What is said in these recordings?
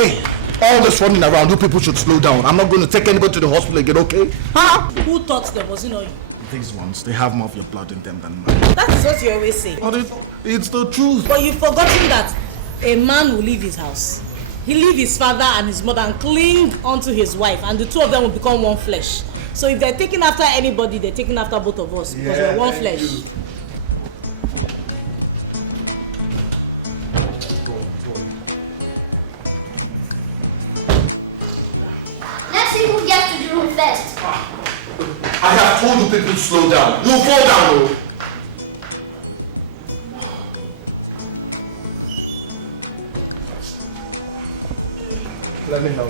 Hey, all this running around, you people should slow down. I'm not going to take anybody to the hospital again, okay? Huh? Who taught them? Was it not you? These ones, they have more of your blood in them than That is what you always say. But it's the truth. But you've forgotten that a man will leave his house. He leave his father and his mother and cling onto his wife, and the two of them will become one flesh. So if they're taking after anybody, they're taking after both of us. Because we're one flesh. I have told you people to slow down. You fall down, though. Let me know.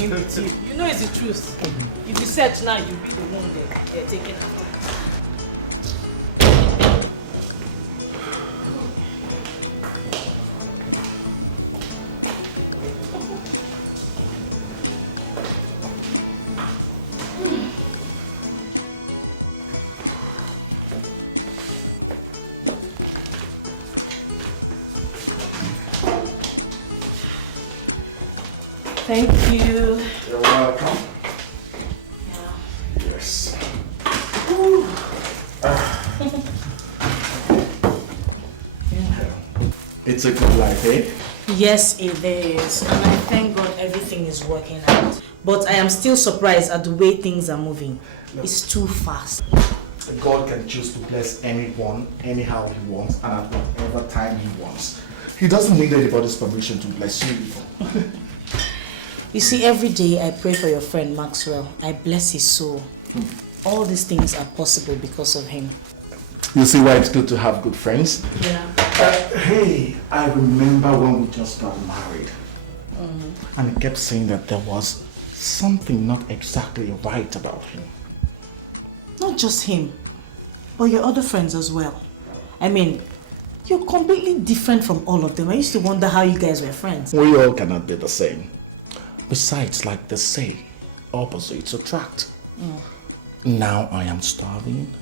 You know it's the truth. If you search now, you'll be the one they're taking after. Thank you. You're welcome. Yes. It's a good life, eh? Yes, it is. And I thank God everything is working out. But I am still surprised at the way things are moving. It's too fast. Look, God can choose to bless anyone, anyhow he wants, and at whatever time he wants. He doesn't need anybody's permission to bless you. You see, every day I pray for your friend Maxwell. I bless his soul. All these things are possible because of him. You see why it's good to have good friends? Yeah. Hey, I remember when we just got married. And he kept saying that there was something not exactly right about him. Not just him, but your other friends as well. I mean, you're completely different from all of them. I used to wonder how you guys were friends. We all cannot be the same. Besides, like they say, opposites attract. Now I am starving.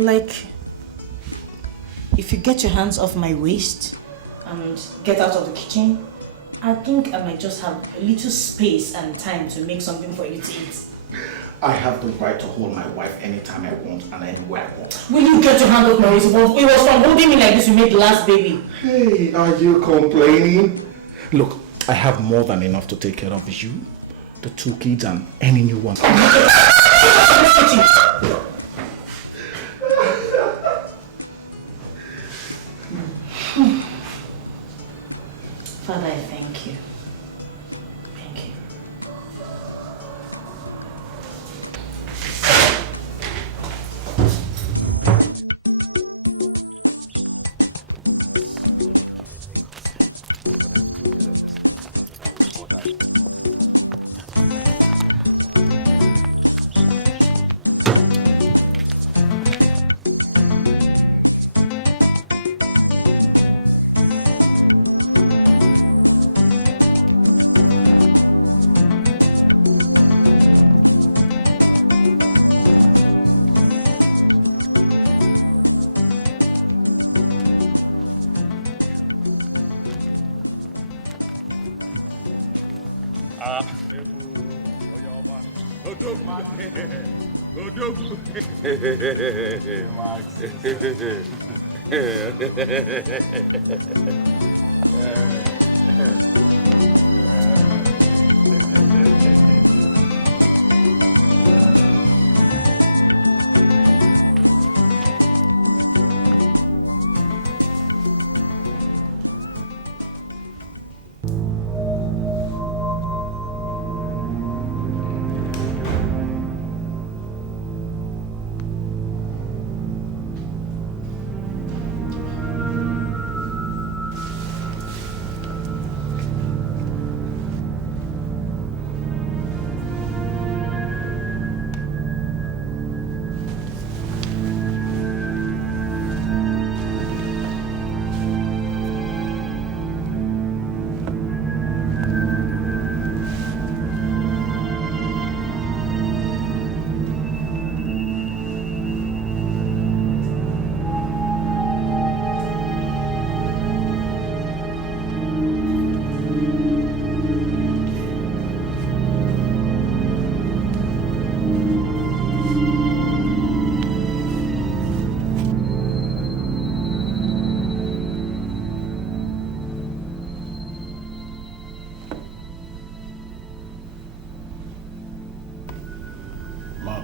Like, if you get your hands off my waist and get out of the kitchen, I think I might just have a little space and time to make something for you to eat. I have the right to hold my wife anytime I want and anywhere I want. Will you get your hand off my waist? It was from holding me like this we made the last baby. Hey, are you complaining? Look, I have more than enough to take care of you, the 2 kids, and any new one. Get out of this kitchen. Father, I thank you. Thank you.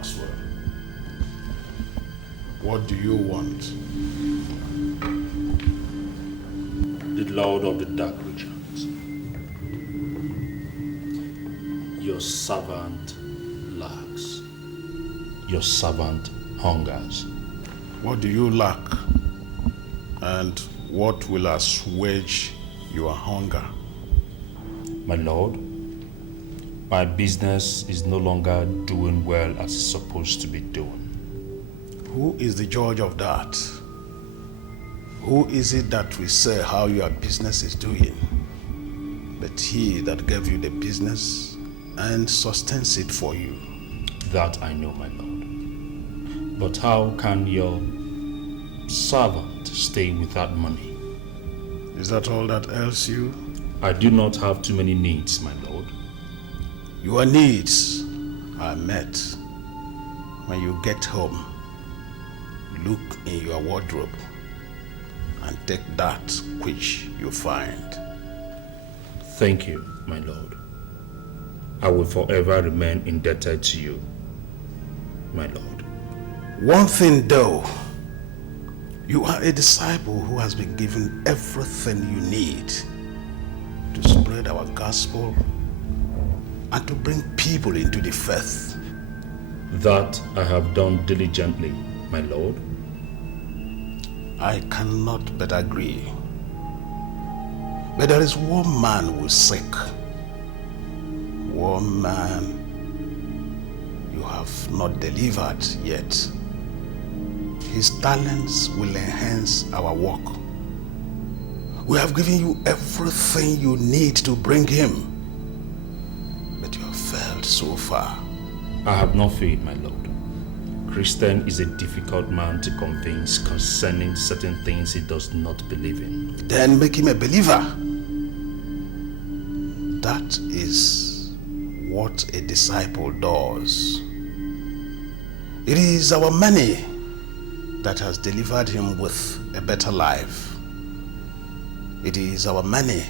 Maxwell, what do you want? The Lord of the Dark Regions. Your servant lacks. Your servant hungers. What do you lack? And what will assuage your hunger? My Lord, my business is no longer doing well as it's supposed to be doing. Who is the judge of that? Who is it that will say how your business is doing? Let he that gave you the business and sustains it for you. That I know, my Lord. But how can your servant stay without money? Is that all that ails you? I do not have too many needs, my Lord. Your needs are met when you get home. Look in your wardrobe and take that which you find. Thank you, my Lord. I will forever remain indebted to you, my Lord. One thing though, you are a disciple who has been given everything you need to spread our gospel and to bring people into the faith. That I have done diligently, my Lord. I cannot but agree. But there is one man who is sick. One man you have not delivered yet. His talents will enhance our work. We have given you everything you need to bring him. But you have failed so far. I have no faith, my Lord. Christian is a difficult man to convince concerning certain things he does not believe in. Then make him a believer. That is what a disciple does. It is our money that has delivered him with a better life. It is our money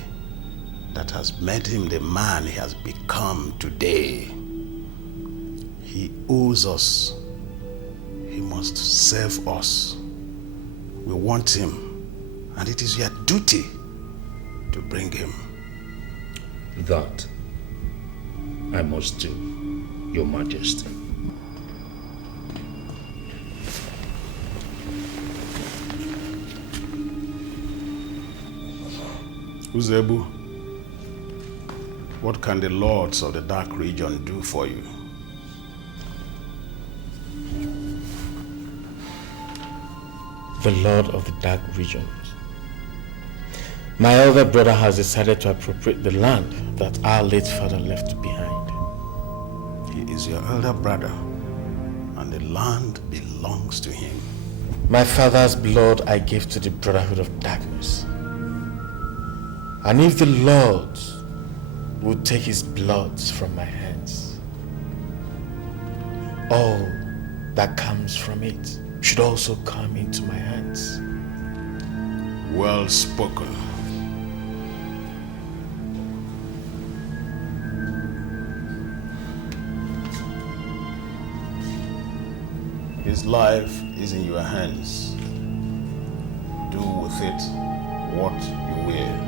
that has made him the man he has become today. He owes us. He must serve us. We want him, and it is your duty to bring him. That I must do, Your Majesty. What can the lords of the dark region do for you? The Lord of the Dark Region. My elder brother has decided to appropriate the land that our late father left behind. He is your elder brother, and the land belongs to him. My father's blood I give to the Brotherhood of Darkness. And if the Lord would take his blood from my hands, all that comes from it should also come into my hands. Well spoken. His life is in your hands. Do with it what you will.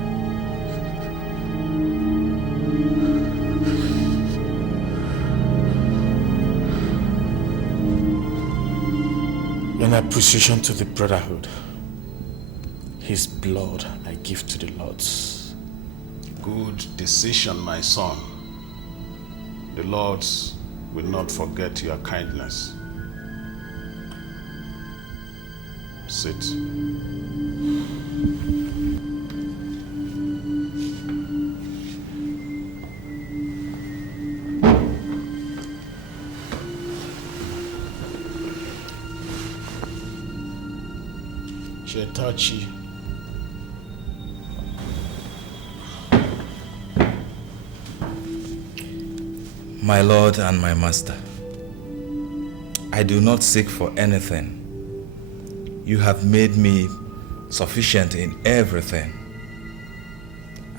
In appreciation to the Brotherhood, his blood I give to the Lords. Good decision, my son. The Lords will not forget your kindness. Sit. Chetachi. My Lord and my Master, I do not seek for anything. You have made me sufficient in everything.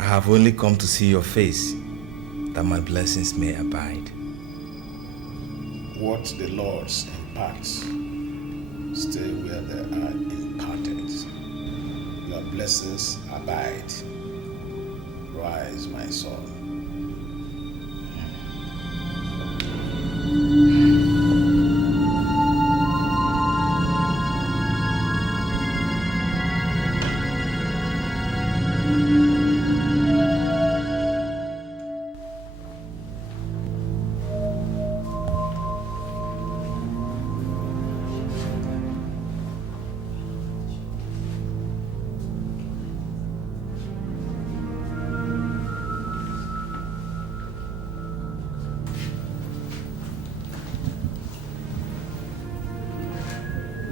I have only come to see your face, that my blessings may abide. What what the Lord's imparts, stay where they are imparted. Your blessings abide. Rise, my son.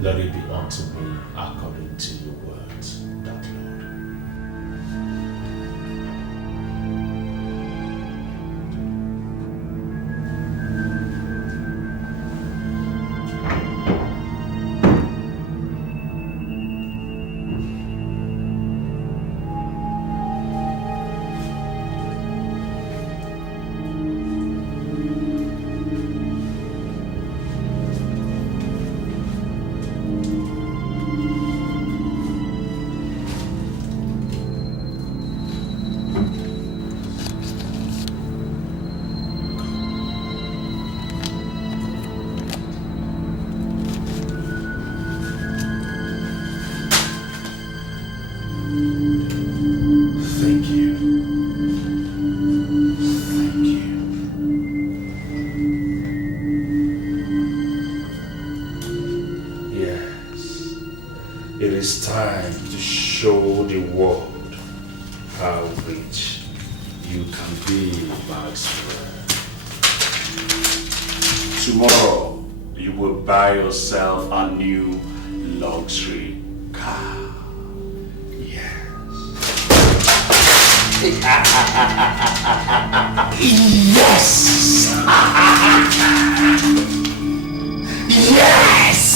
Let it be unto me according to your words, that Lord. Thank you. Thank you. Yes, it is time to show the world how rich you can be by swear. Tomorrow, you will buy yourself a new luxury car. Yes! Yes!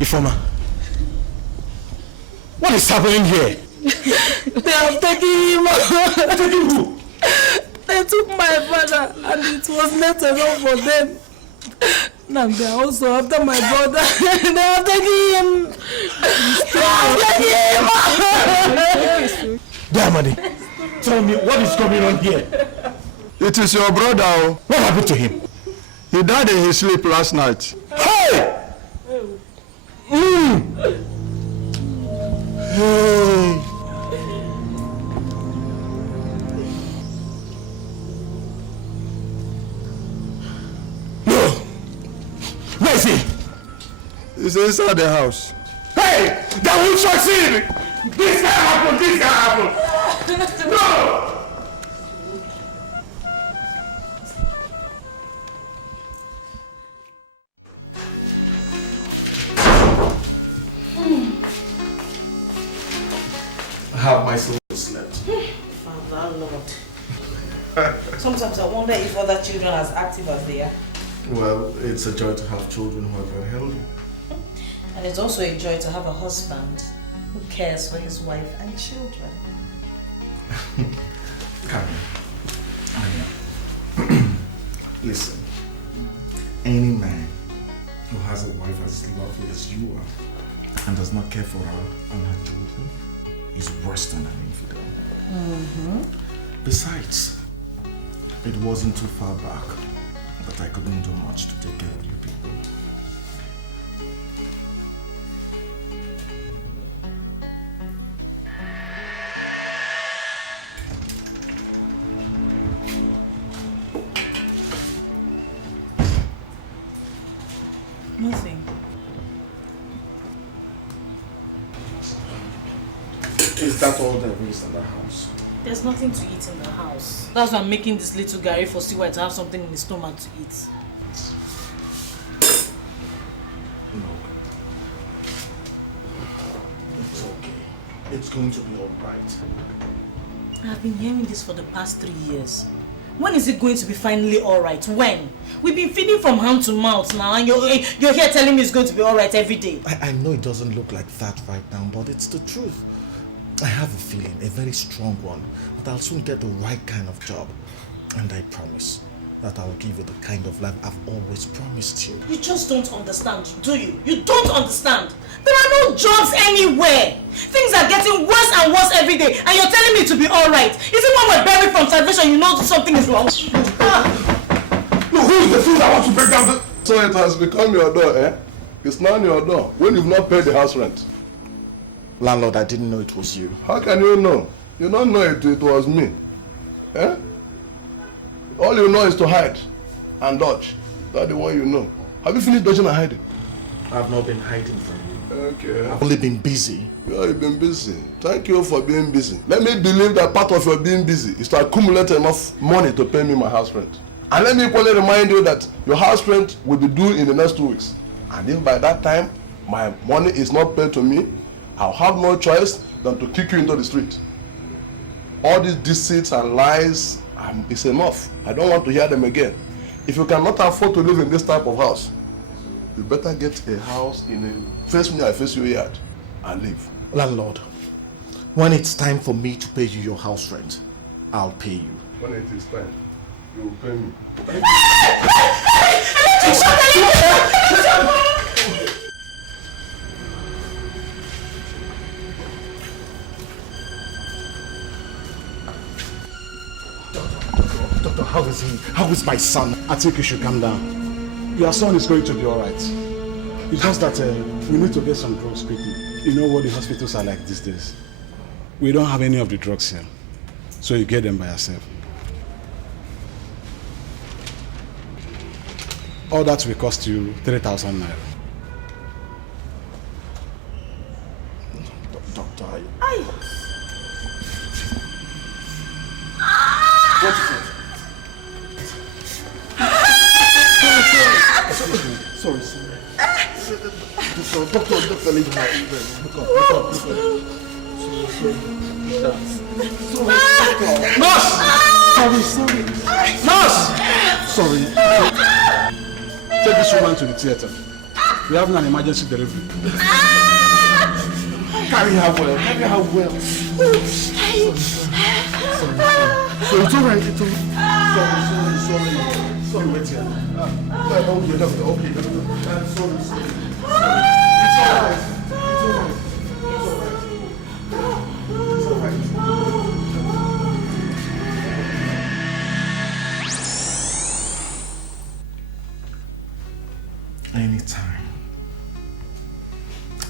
Ifoma, what is happening here? They have taken him. Taking who? They took my father and it was not enough for them. Now they are also after my brother. They have taken him. They have taken him. Damadi, tell me what is going on here? It is your brother. What happened to him? He died in his sleep last night. Hey! Hey! No. Where is he? He's inside the house. Hey! That won't succeed! This can happen! This can happen! No! Have my soul slept? Father Lord. Sometimes I wonder if other children are as active as they are. Well, it's a joy to have children who are healthy. And it's also a joy to have a husband who cares for his wife and children. Listen, any man who has a wife as lovely as you are and does not care for her and her children is worse than an infidel. Besides, it wasn't too far back that I couldn't do much to take care of you. Is that all there is in the house? There's nothing to eat in the house. That's why I'm making this little Gary for Stewart to have something in his stomach to eat. It's okay. It's going to be alright. I've been hearing this for the past 3 years. When is it going to be finally alright? When? We've been feeding from hand to mouth now, and you're here telling me it's going to be alright every day. I know it doesn't look like that right now, but it's the truth. I have a feeling, a very strong one, that you'll get the right kind of job. And I promise that I'll give you the kind of life I've always promised you. You just don't understand, do you? You don't understand. There are no jobs anywhere. Things are getting worse and worse every day, and you're telling me to be alright. Is it when we're buried from starvation you know something is wrong? No, who is the fool that wants to break down the... So it has become your door, eh? It's now your door when you've not paid the house rent. Landlord, I didn't know it was you. How can you know? You don't know it was me. Eh? All you know is to hide and dodge. That's the one you know. Have you finished dodging and hiding? I've not been hiding from you. Okay. I've only been busy. You've been busy. Thank you for being busy. Let me believe that part of your being busy is to accumulate enough money to pay me my house rent. And let me equally remind you that your house rent will be due in the next 2 weeks. And if by that time my money is not paid to me, I'll have no choice than to kick you into the street. All these deceits and lies, it's enough. I don't want to hear them again. If you cannot afford to live in this type of house, you better get the house in a face me, I face you yard and leave. Landlord, when it's time for me to pay you your house rent, I'll pay you. When it is time, you will pay me. Electric shock!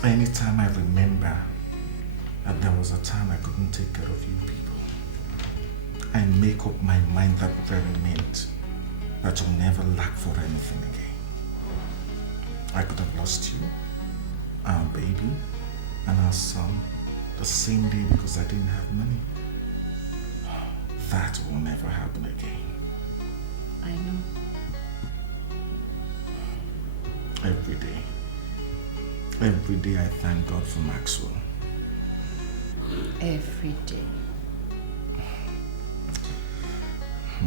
Anytime I remember that there was a time I couldn't take care of you people, I make up my mind that very minute that you'll never lack for anything again. I could have lost you, our baby, and our son the same day because I didn't have money. That will never happen again. I know. Every day I thank God for Maxwell.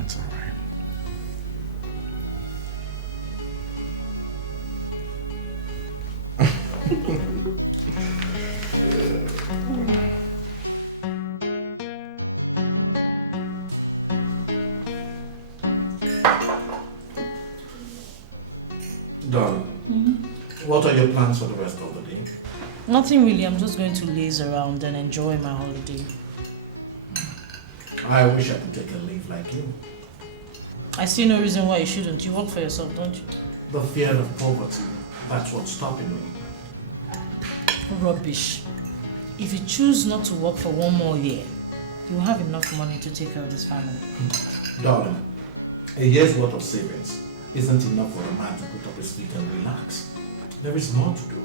It's all right. Darling, what are your plans for the rest of the day? Nothing really. I'm just going to laze around and enjoy my holiday. I wish I could take a leave like you. I see no reason why you shouldn't. You work for yourself, don't you? The fear of poverty, that's what's stopping me. Rubbish. If you choose not to work for 1 more year, you will have enough money to take care of this family. Darling, a year's worth of savings isn't enough for a man to put up his feet and relax. There is more to do.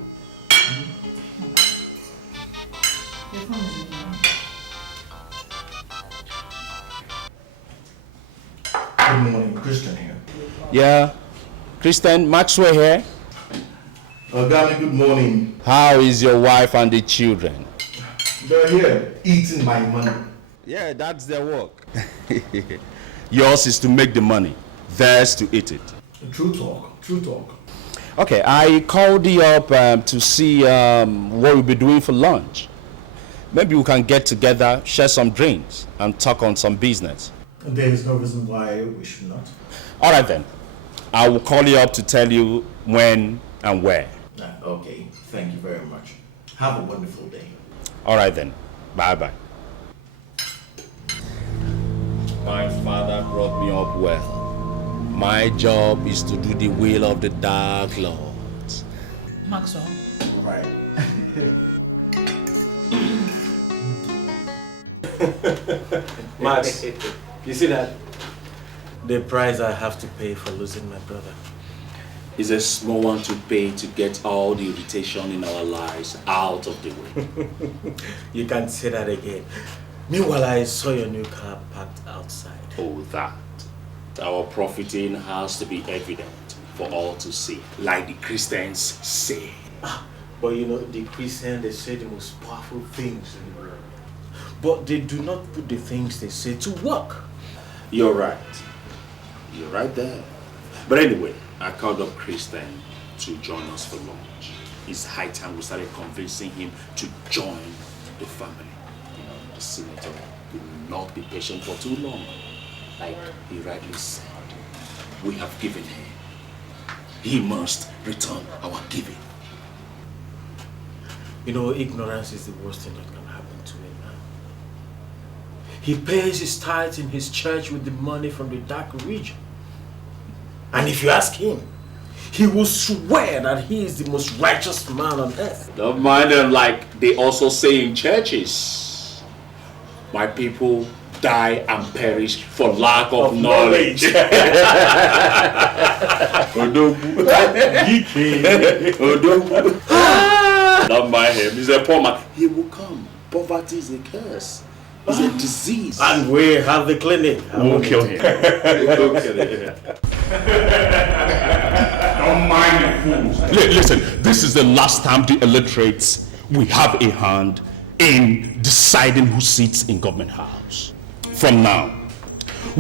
Good morning, Christian here. Yeah, Christian, Maxwell here. Ogami, good morning. How is your wife and the children? They're here, eating my money. Yeah, that's their work. Yours is to make the money, theirs to eat it. True talk, true talk. Okay, I called you up to see what we'll be doing for lunch. Maybe we can get together, share some drinks, and talk on some business. There is no reason why we should not. All right then. I will call you up to tell you when and where. Okay, thank you very much. Have a wonderful day. All right then. Bye-bye. My father brought me up well. My job is to do the will of the Dark Lord. Maxwell. Right. Max, you see that? The price I have to pay for losing my brother. It's a small one to pay to get all the irritation in our lives out of the way. You can't say that again. Meanwhile, I saw your new car parked outside. Oh, that. Our profiting has to be evident for all to see, like the Christians say. But you know, the Christians, they say the most powerful things in the world. But they do not put the things they say to work. You're right. You're right there. But anyway, I called up Christian to join us for lunch. It's high time we started convincing him to join the family. You know, the senator will not be patient for too long. Like he rightly said, we have given him. He must return our giving. You know, ignorance is the worst thing that can happen to a man. He pays his tithes in his church with the money from the dark region. And if you ask him, he will swear that he is the most righteous man on earth. Don't mind them, like they also say in churches. My people die and perish for lack of knowledge. Don't mind him, he's a poor man. He will come. Poverty is a curse. It's a disease. And we have the clinic. We'll kill him. Listen, this is the last time the electorates we have a hand in deciding who sits in government house. From now,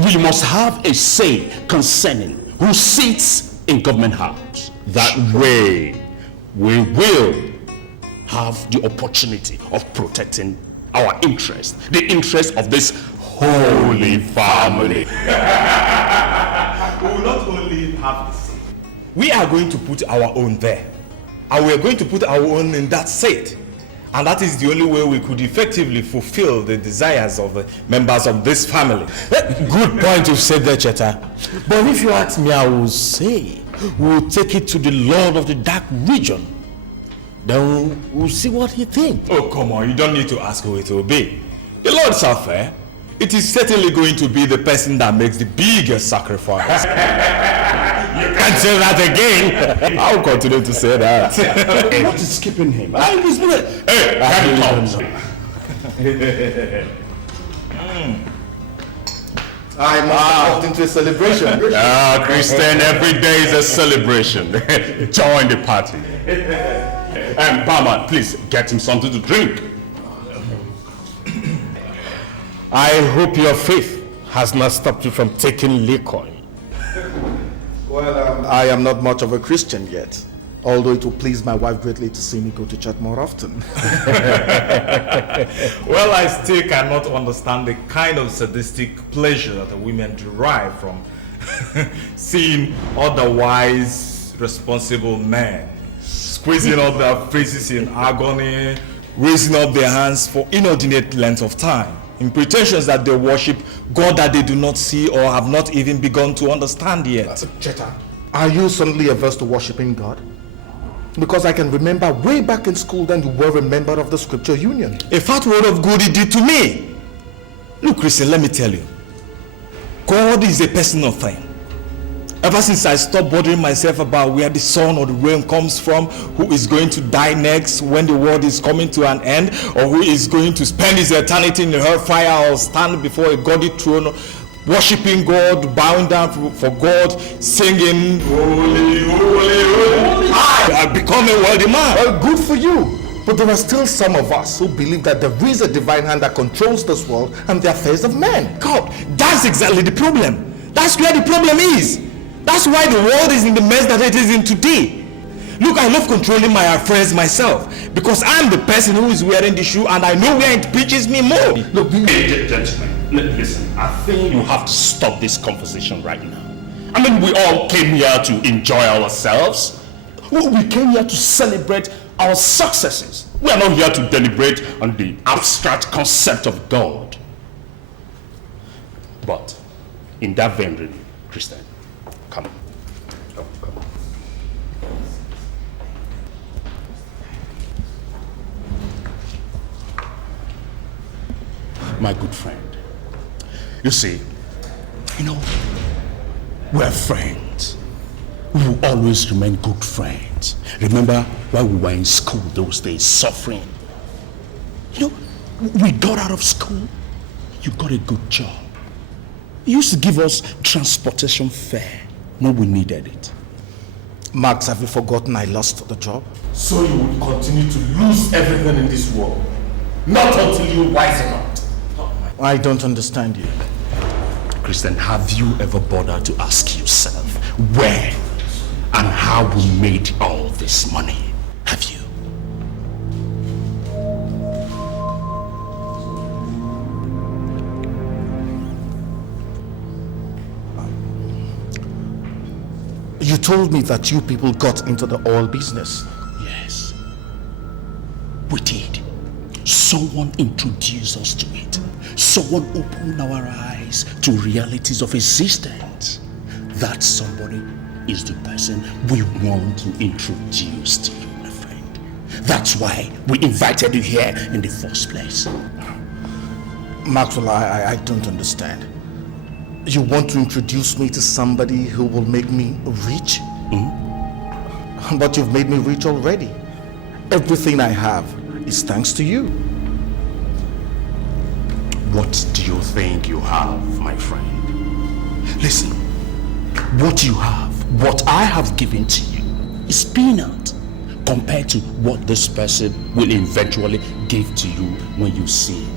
we must have a say concerning who sits in government house. That way, we will have the opportunity of protecting our interest, the interest of this holy family. We will not only have, we are going to put our own there. And we are going to put our own in that seat. And that is the only way we could effectively fulfill the desires of the members of this family. Good point you've said there, Cheta. But if you ask me, I will say, we will take it to the Lord of the Dark Region. Then we'll see what he thinks. Oh, come on, you don't need to ask who it will be. The Lord's out there. It is certainly going to be the person that makes the biggest sacrifice. You can't say that again. I'll continue to say that. What is skipping? Hey, here he comes. I must have walked into a celebration. Ah, Christian, every day is a celebration. Join the party. And barman, please get him something to drink. I hope your faith has not stopped you from taking liquor. Well, I am not much of a Christian yet, although it will please my wife greatly to see me go to church more often. Well, I still cannot understand the kind of sadistic pleasure that the women derive from seeing otherwise responsible men squeezing up their faces in agony, raising up their hands for inordinate length of time, in pretensions that they worship God that they do not see or have not even begun to understand yet. Cheta, are you suddenly averse to worshiping God? Because I can remember way back in school then you were a member of the Scripture Union. A fat word of good he did to me. Look, Christian, let me tell you. God is a personal thing. Ever since I stopped bothering myself about where the sun or the wind comes from, who is going to die next, when the world is coming to an end, or who is going to spend his eternity in the hellfire or stand before a godly throne, worshiping God, bowing down for God, singing, holy, holy, holy. I have become a worthy man. Well, good for you. But there are still some of us who believe that there is a divine hand that controls this world and the affairs of men. Come, that's exactly the problem. That's where the problem is. That's why the world is in the mess that it is in today. Look, I love controlling my affairs myself because I'm the person who is wearing the shoe and I know where it pinches me more. Look, gentlemen, listen, I think we have to stop this conversation right now. I mean, we all came here to enjoy ourselves. We came here to celebrate our successes. We are not here to deliberate on the abstract concept of God. But in that vein, Christian, come. My good friend, you see, we're friends. We will always remain good friends. Remember while we were in school those days, suffering? We got out of school. You got a good job. You used to give us transportation fare when we needed it. Max, have you forgotten I lost the job? So you would continue to lose everything in this world. Not until you wisen up. I don't understand you. Listen, have you ever bothered to ask yourself where and how you made all this money? Have you? You told me that you people got into the oil business. Yes. We did. Someone introduced us to it. Someone opened our eyes to realities of existence. That somebody is the person we want to introduce to you, my friend. That's why we invited you here in the first place. Maxwell, I don't understand. You want to introduce me to somebody who will make me rich? Mm-hmm. But you've made me rich already. Everything I have is thanks to you. What do you think you have, my friend? Listen, what you have, what I have given to you, is peanut compared to what this person will eventually give to you when you see him.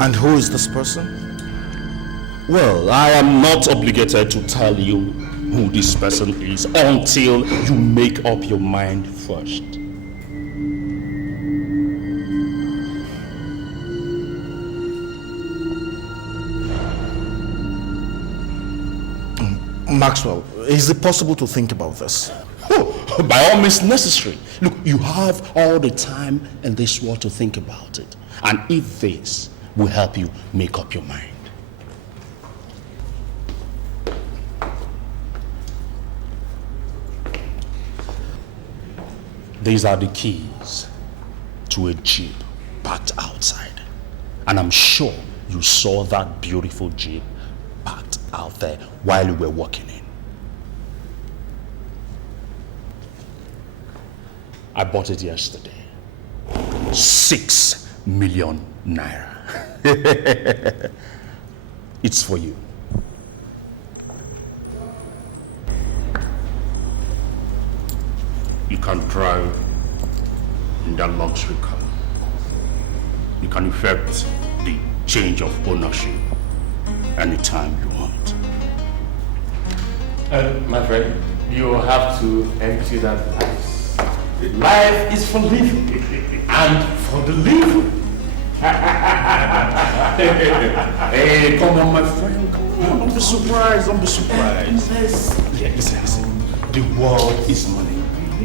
And who is this person? Well, I am not obligated to tell you who this person is until you make up your mind first. Maxwell, is it possible to think about this? Oh, by all means necessary. Look, you have all the time in this world to think about it. And if this will help you make up your mind. These are the keys to a Jeep parked outside. And I'm sure you saw that beautiful Jeep parked out there while we were walking in. I bought it yesterday. 6 million naira. It's for you. You can drive that luxury car. You can effect the change of ownership anytime. And my friend, you will have to empty that glass. Life is for living and for the living. Hey, come on, my friend. Don't be surprised, don't be surprised. The world is money.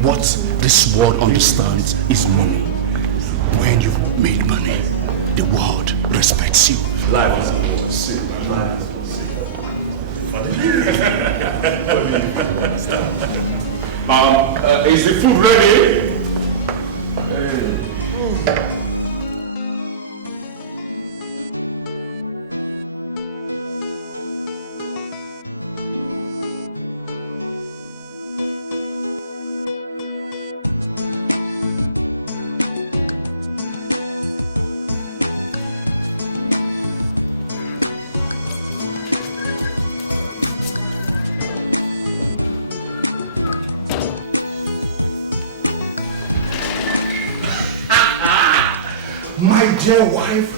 What this world understands is money. When you make money, the world respects you. Life is is the food ready? dear wife,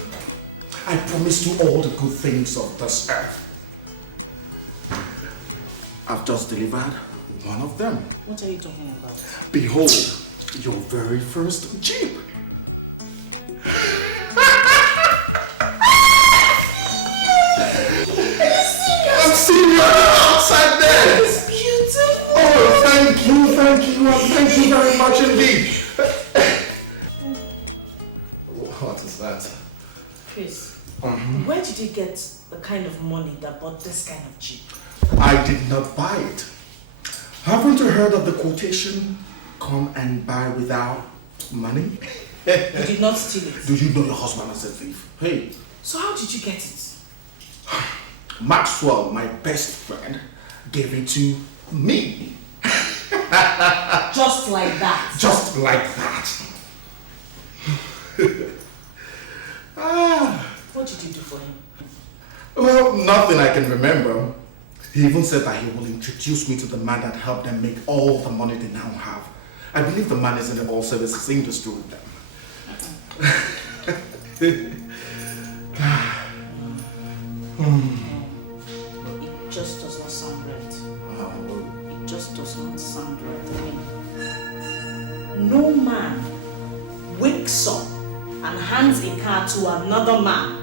I promise you all the good things of this earth. I've just delivered one of them. What are you talking about? Behold, your very first Jeep. See you outside there. Oh, thank you very much indeed. What is that? Chris, where did you get the kind of money that bought this kind of Jeep? I did not buy it. Haven't you heard of the quotation, come and buy without money? You did not steal it. Do you know your husband as a thief? Hey. So how did you get it? Maxwell, my best friend, gave it to me. Just like that. Just like that. What did you do for him? Well, nothing I can remember. He even said that he will introduce me to the man that helped them make all the money they now have. I believe the man is in the oil services industry with them. It just does not sound right. It just does not sound right. I mean, no man wakes up and hands a car to another man.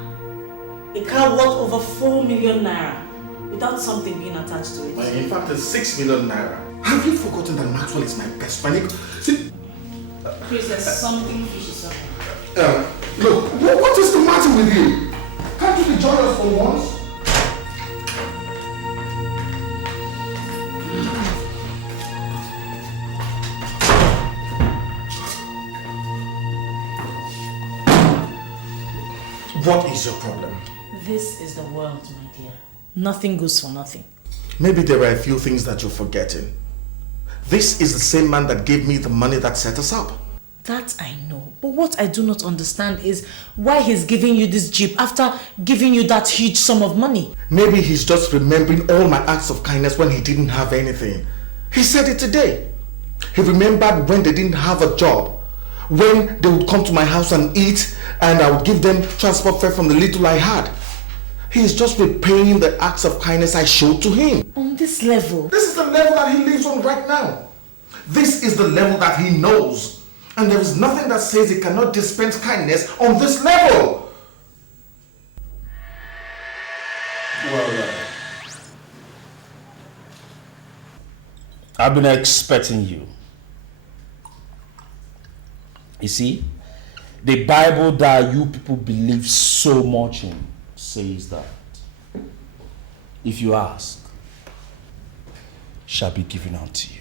A car worth over 4 million naira without something being attached to it. In fact, it's 6 million naira. Have you forgotten that Maxwell is my best friend? Chris, there's something fishy somewhere. Look, what is the matter with you? Can't you be join us for once? What is your problem? This is the world, my dear. Nothing goes for nothing. Maybe there are a few things that you're forgetting. This is the same man that gave me the money that set us up. That I know. But what I do not understand is why he's giving you this Jeep after giving you that huge sum of money. Maybe he's just remembering all my acts of kindness when he didn't have anything. He said it today. He remembered when they didn't have a job, when they would come to my house and eat, and I would give them transport fare from the little I had. He's just repaying the acts of kindness I showed to him. On this level? This is the level that he lives on right now. This is the level that he knows. And there is nothing that says he cannot dispense kindness on this level. Well, I've been expecting you. You see, the Bible that you people believe so much in says that if you ask, shall be given unto you.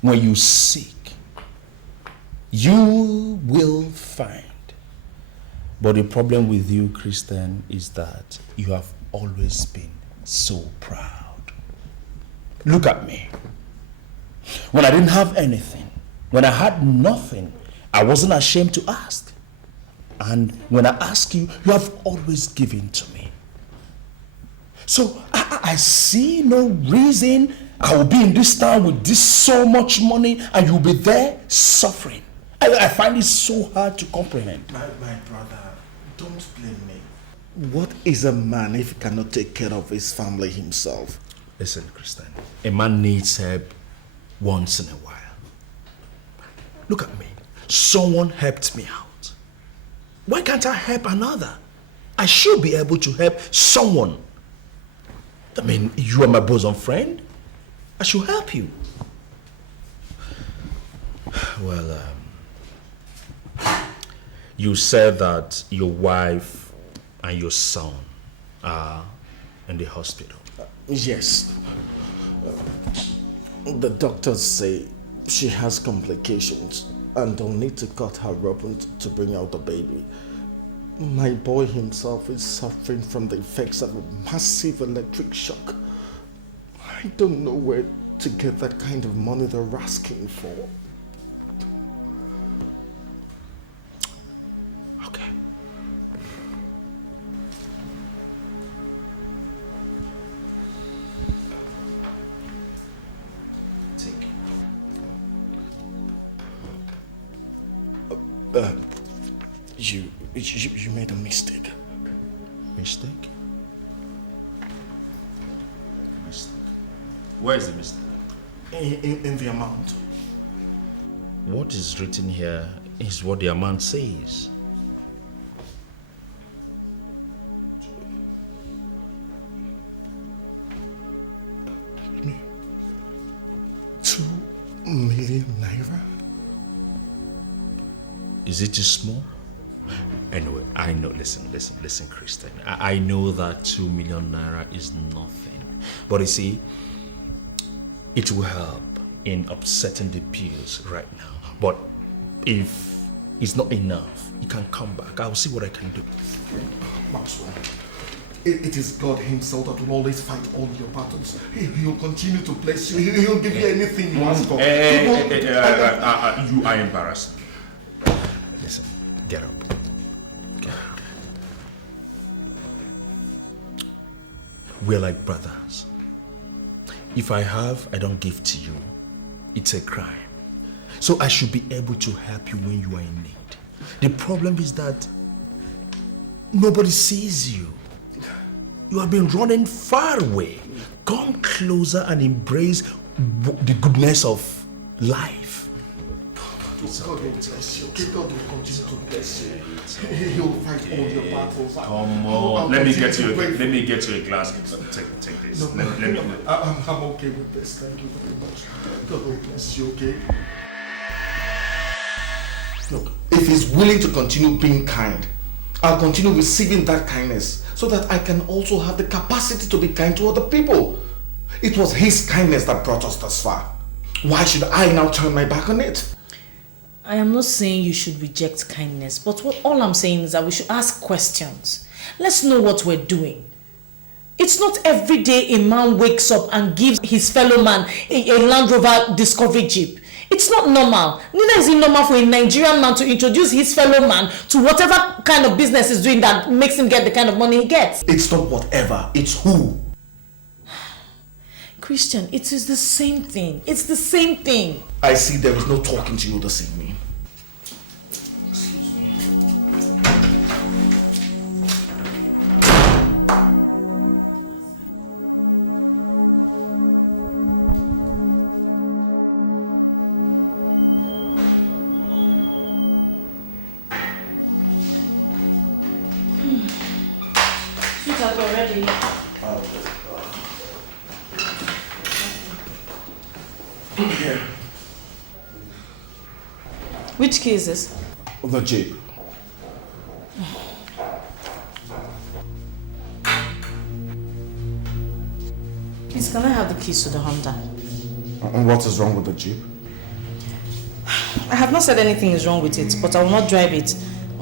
When you seek, you will find. But the problem with you, Christian, is that you have always been so proud. Look at me. When I didn't have anything, when I had nothing, I wasn't ashamed to ask. And when I ask you, you have always given to me. So I see no reason I will be in this town with this so much money and you'll be there suffering. I find it so hard to comprehend. My brother, don't blame me. What is a man if he cannot take care of his family himself? Listen, Christian, a man needs help once in a while. Look at me. Someone helped me out. Why can't I help another? I should be able to help someone. I mean, you are my bosom friend. I should help you. Well, you said that your wife and your son are in the hospital. Yes. The doctors say she has complications and they'll need to cut her open to bring out the baby. My boy himself is suffering from the effects of massive electric shock. I don't know where to get that kind of money they're asking for. their man says. Is it too small? I know, listen, Christian. I know that 2 million naira is nothing. But you see, it will help in upsetting the bills right now. But if it's not enough, you can come back. I'll see what I can do. It is God Himself that will always fight all your battles. He will continue to bless you. He will give you anything you ask for. I embarrass you. Listen, get up. We're like brothers. If I have, I don't give to you. It's a crime. So I should be able to help you when you are in need. The problem is that nobody sees you. You have been running far away. Come closer and embrace the goodness of life. Let me get you a glass. I'm okay with this. Thank you very much. Look, if he's willing to continue being kind, I'll continue receiving that kindness so that I can also have the capacity to be kind to other people. It was his kindness that brought us thus far. Why should I now turn my back on it? I am not saying you should reject kindness, but all I'm saying is that we should ask questions. Let's know what we're doing. It's not every day a man wakes up and gives his fellow man a Land Rover Discovery Jeep. It's not normal. Neither is it normal for a Nigerian man to introduce his fellow man to whatever kind of business he's doing that makes him get the kind of money he gets. It's not whatever, it's who. Christian, it is the same thing. It's the same thing. I see there is no talking to you this evening. Which key is this? The Jeep. Please, can I have the keys to the Honda? And what is wrong with the Jeep? I have not said anything is wrong with it, but I will not drive it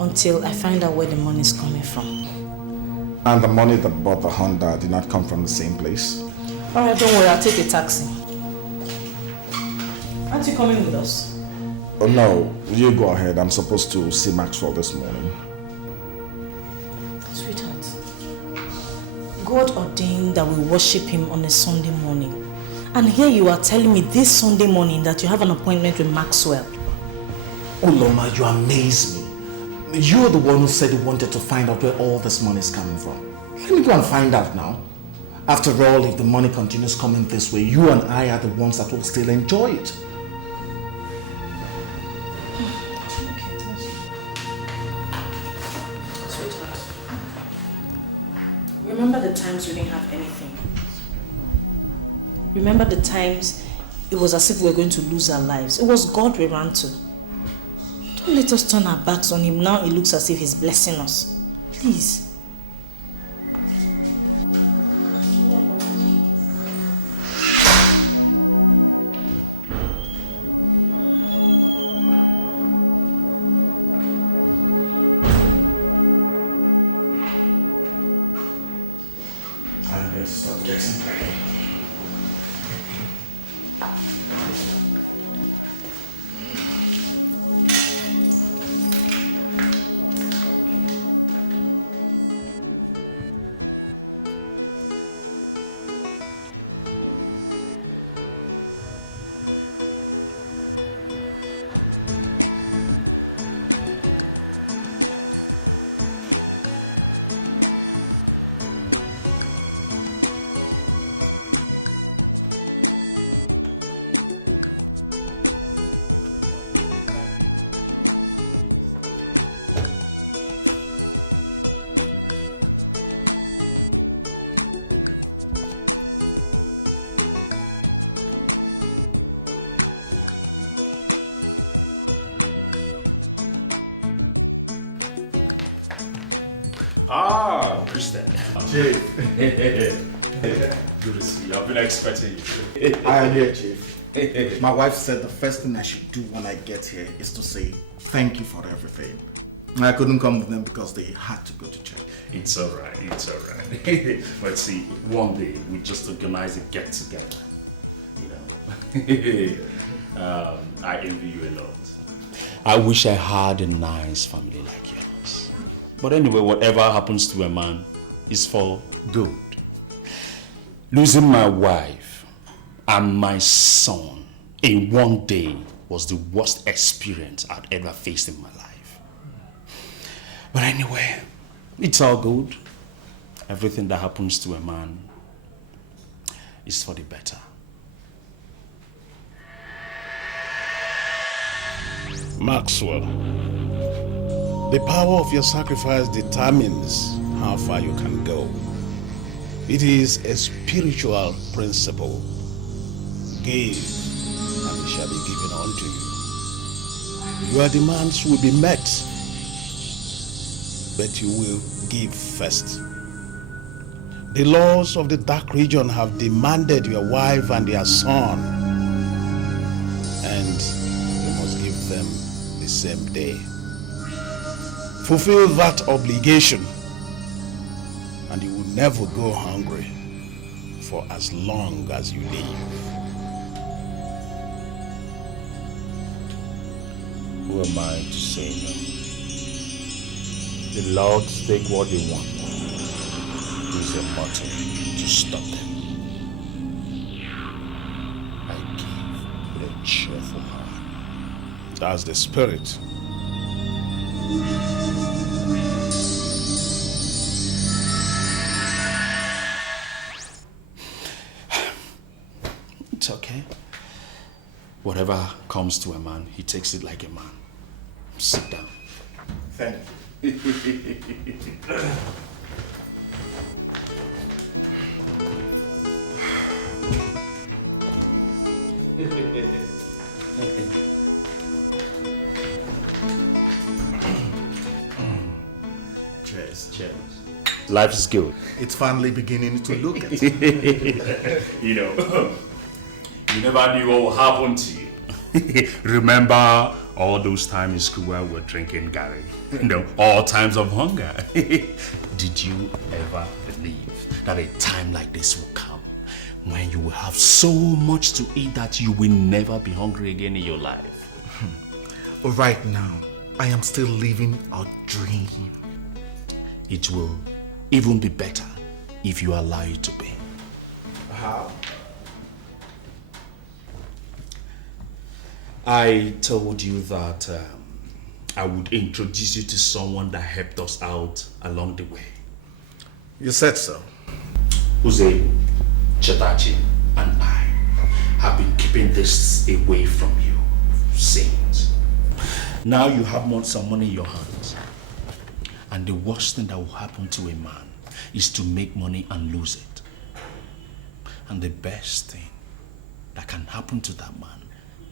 until I find out where the money is coming from. And the money that bought the Honda did not come from the same place. Alright, don't worry, I'll take the taxi. Aren't you coming with us? Oh no, you go ahead. I'm supposed to see Maxwell this morning. Sweetheart, God ordained that we worship Him on a Sunday morning. And here you are telling me this Sunday morning that you have an appointment with Maxwell. Oh Loma, you amaze me. You're the one who said you wanted to find out where all this money is coming from. Let me go and find out now. After all, if the money continues coming this way, you and I are the ones that will still enjoy it. Remember the times we didn't have anything. Remember the times it was as if we were going to lose our lives. It was God we ran to. Don't let us turn our backs on Him. Now it looks as if He's blessing us. Please. I am here, Chief. My wife said the first thing I should do when I get here is to say thank you for everything. I couldn't come with them because they had to go to church. It's alright, it's alright. But see, one day we just organize a get together. I envy you a lot. I wish I had a nice family like yours. But anyway, whatever happens to a man is for good. Losing my wife and my son in one day was the worst experience I'd ever faced in my life. But anyway, it's all good. Everything that happens to a man is for the better. It's okay. Whatever comes to a man, he takes it like a man. Sit down. Thank you. Cheers, cheers. Life's good. It's finally beginning to look it. You know, you never knew what would happen to you. Remember all those times in school where we were drinking Gary? You know, all times of hunger. Did you ever believe that a time like this will come when you will have so much to eat that you will never be hungry again in your life? But right now, I am still living a dream. It will even be better if you allow it to be. How? I told you that I would introduce you to someone that helped us out along the way. You said so. Uze, Chetachi, and I have been keeping this away from you since. Now you have some money in your hands. And the worst thing that will happen to a man is to make money and lose it. And the best thing that can happen to that man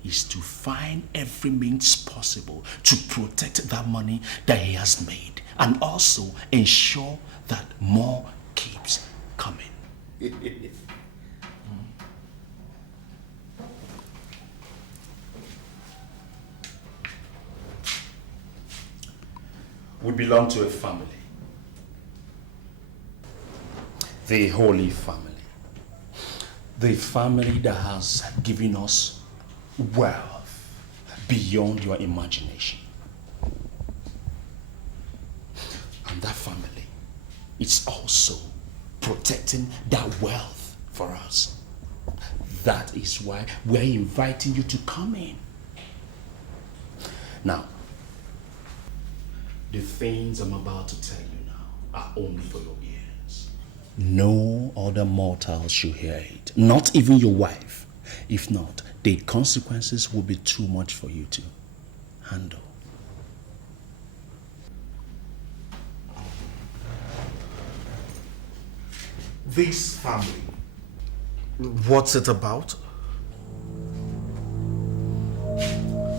is to find every means possible to protect that money that he has made and also ensure that more keeps coming. We belong to a family. The Holy Family. The family that has given us wealth beyond your imagination. And that family is also protecting that wealth for us. That is why we're inviting you to come in. Now, the things I'm about to tell you now are only for your ears. No other mortal should hear it, not even your wife. If not, the consequences will be too much for you to handle. This family, what's it about?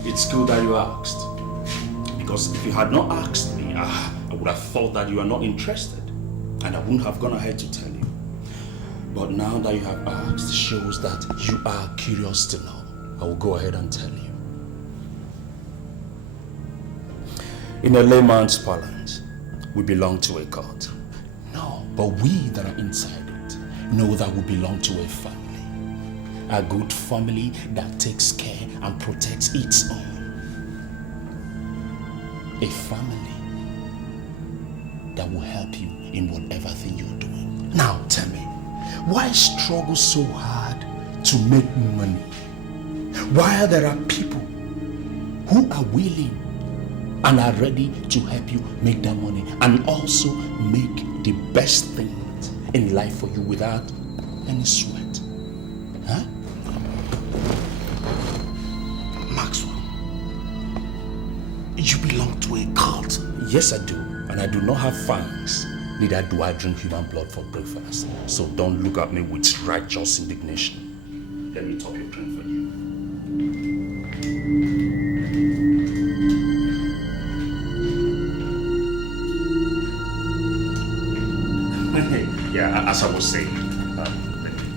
It's good that you asked. Because if you had not asked me, I would have thought that you are not interested. And I wouldn't have gone ahead to tell you. But now that you have asked, shows that you are curious to know. I will go ahead and tell you. In a layman's parlance, we belong to a cult. No, but we that are inside it know that we belong to a family. A good family that takes care and protects its own. A family that will help you in whatever thing you're doing. Now tell me, why struggle so hard to make money while there are people who are willing and are ready to help you make that money and also make the best things in life for you without any sweat? Huh? Maxwell, you belong to a cult. Yes, I do. And I do not have fangs. Neither do I drink human blood for breakfast. So don't look at me with righteous indignation. Let me talk a drink for you. Yeah, as I was saying, let me.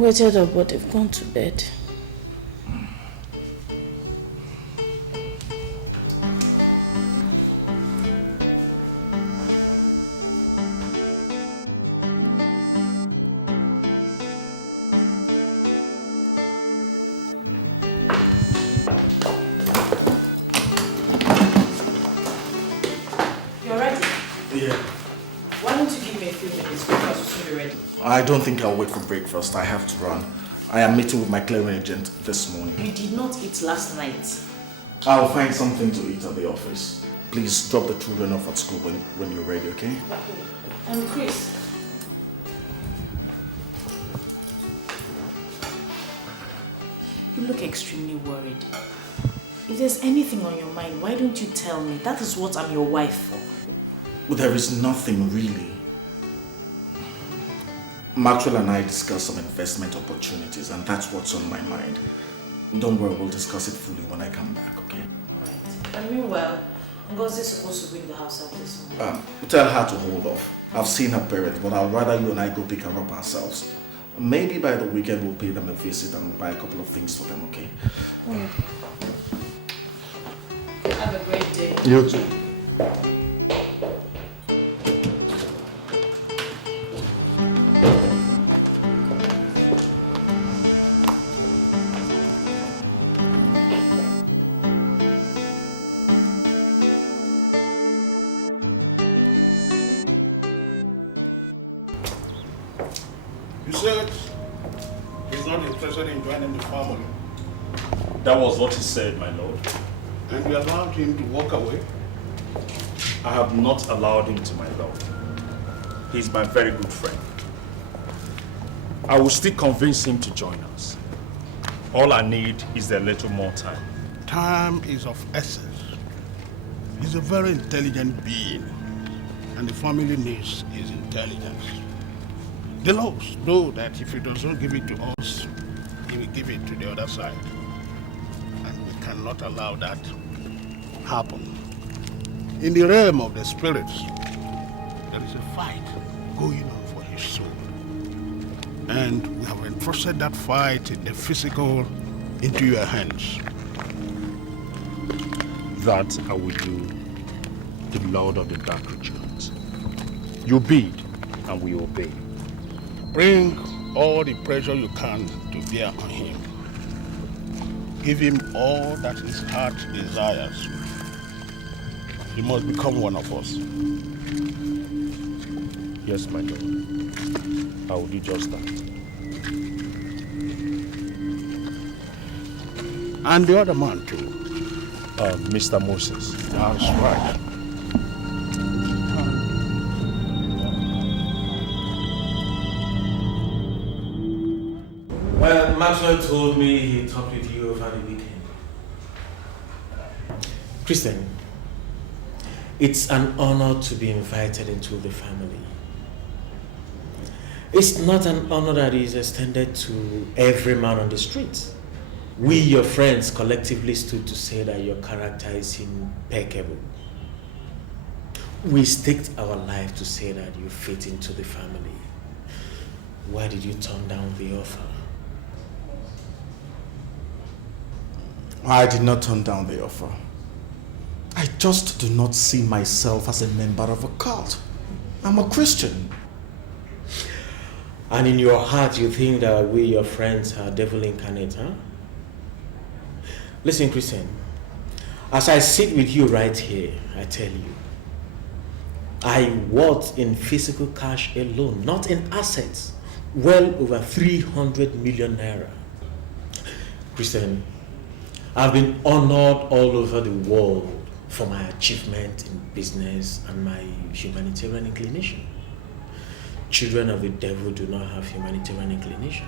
Waited up, but they've gone to bed. You're ready? Yeah. Why don't you give me a few minutes? Breakfast should be ready. I don't think I'll wait for breakfast. I have to run. I am meeting with my clearing agent this morning. I did not eat last night. I'll find something to eat at the office. Please drop the children off at school when you're ready, okay? And Chris, you look extremely worried. If there's anything on your mind, why don't you tell me? That is what I'm your wife for. But there is nothing really. Maxwell and I discussed some investment opportunities, and that's what's on my mind. Don't worry, we'll discuss it fully when I come back, okay? I mean, well, because this is supposed to be the house at this. Tell her to hold off. I've seen her parents, but I'd rather you and I go pick her up ourselves. Maybe by the weekend we'll pay them a visit and we'll buy a couple of things for them, okay? Have a great day. You too. That was what he said, my lord. And you allowed him to walk away? I have not allowed him to, my lord. He's my very good friend. I will still convince him to join us. All I need is a little more time. Time is of essence. He's a very intelligent being, and the family needs his intelligence. The laws know that if he does not give it to us, he will give it to the other side. And we cannot allow that happen. In the realm of the spirits, there is a fight going on for his soul. And we have entrusted that fight in the physical into your hands. That I will do the Lord of the Dark Regions. You bid, and we obey. Bring all the pressure you can to bear on him. Give him all that his heart desires. He must become one of us. Yes, my lord. I will do just that. And the other man too. Mr. Moses. That's right. Well, Maxwell told me he talked with you over the weekend. Christian, it's an honor to be invited into the family. It's not an honor that is extended to every man on the street. We, your friends, collectively stood to say that your character is impeccable. We staked our life to say that you fit into the family. Why did you turn down the offer? I did not turn down the offer. I just do not see myself as a member of a cult. I'm a Christian. And in your heart, you think that we, your friends, are devil incarnate, huh? Listen, Christian. As I sit with you right here, I tell you, I worth in physical cash alone, not in assets, well over 300 million naira. Christian, I've been honored all over the world for my achievement in business and my humanitarian inclination. Children of the devil do not have humanitarian inclination.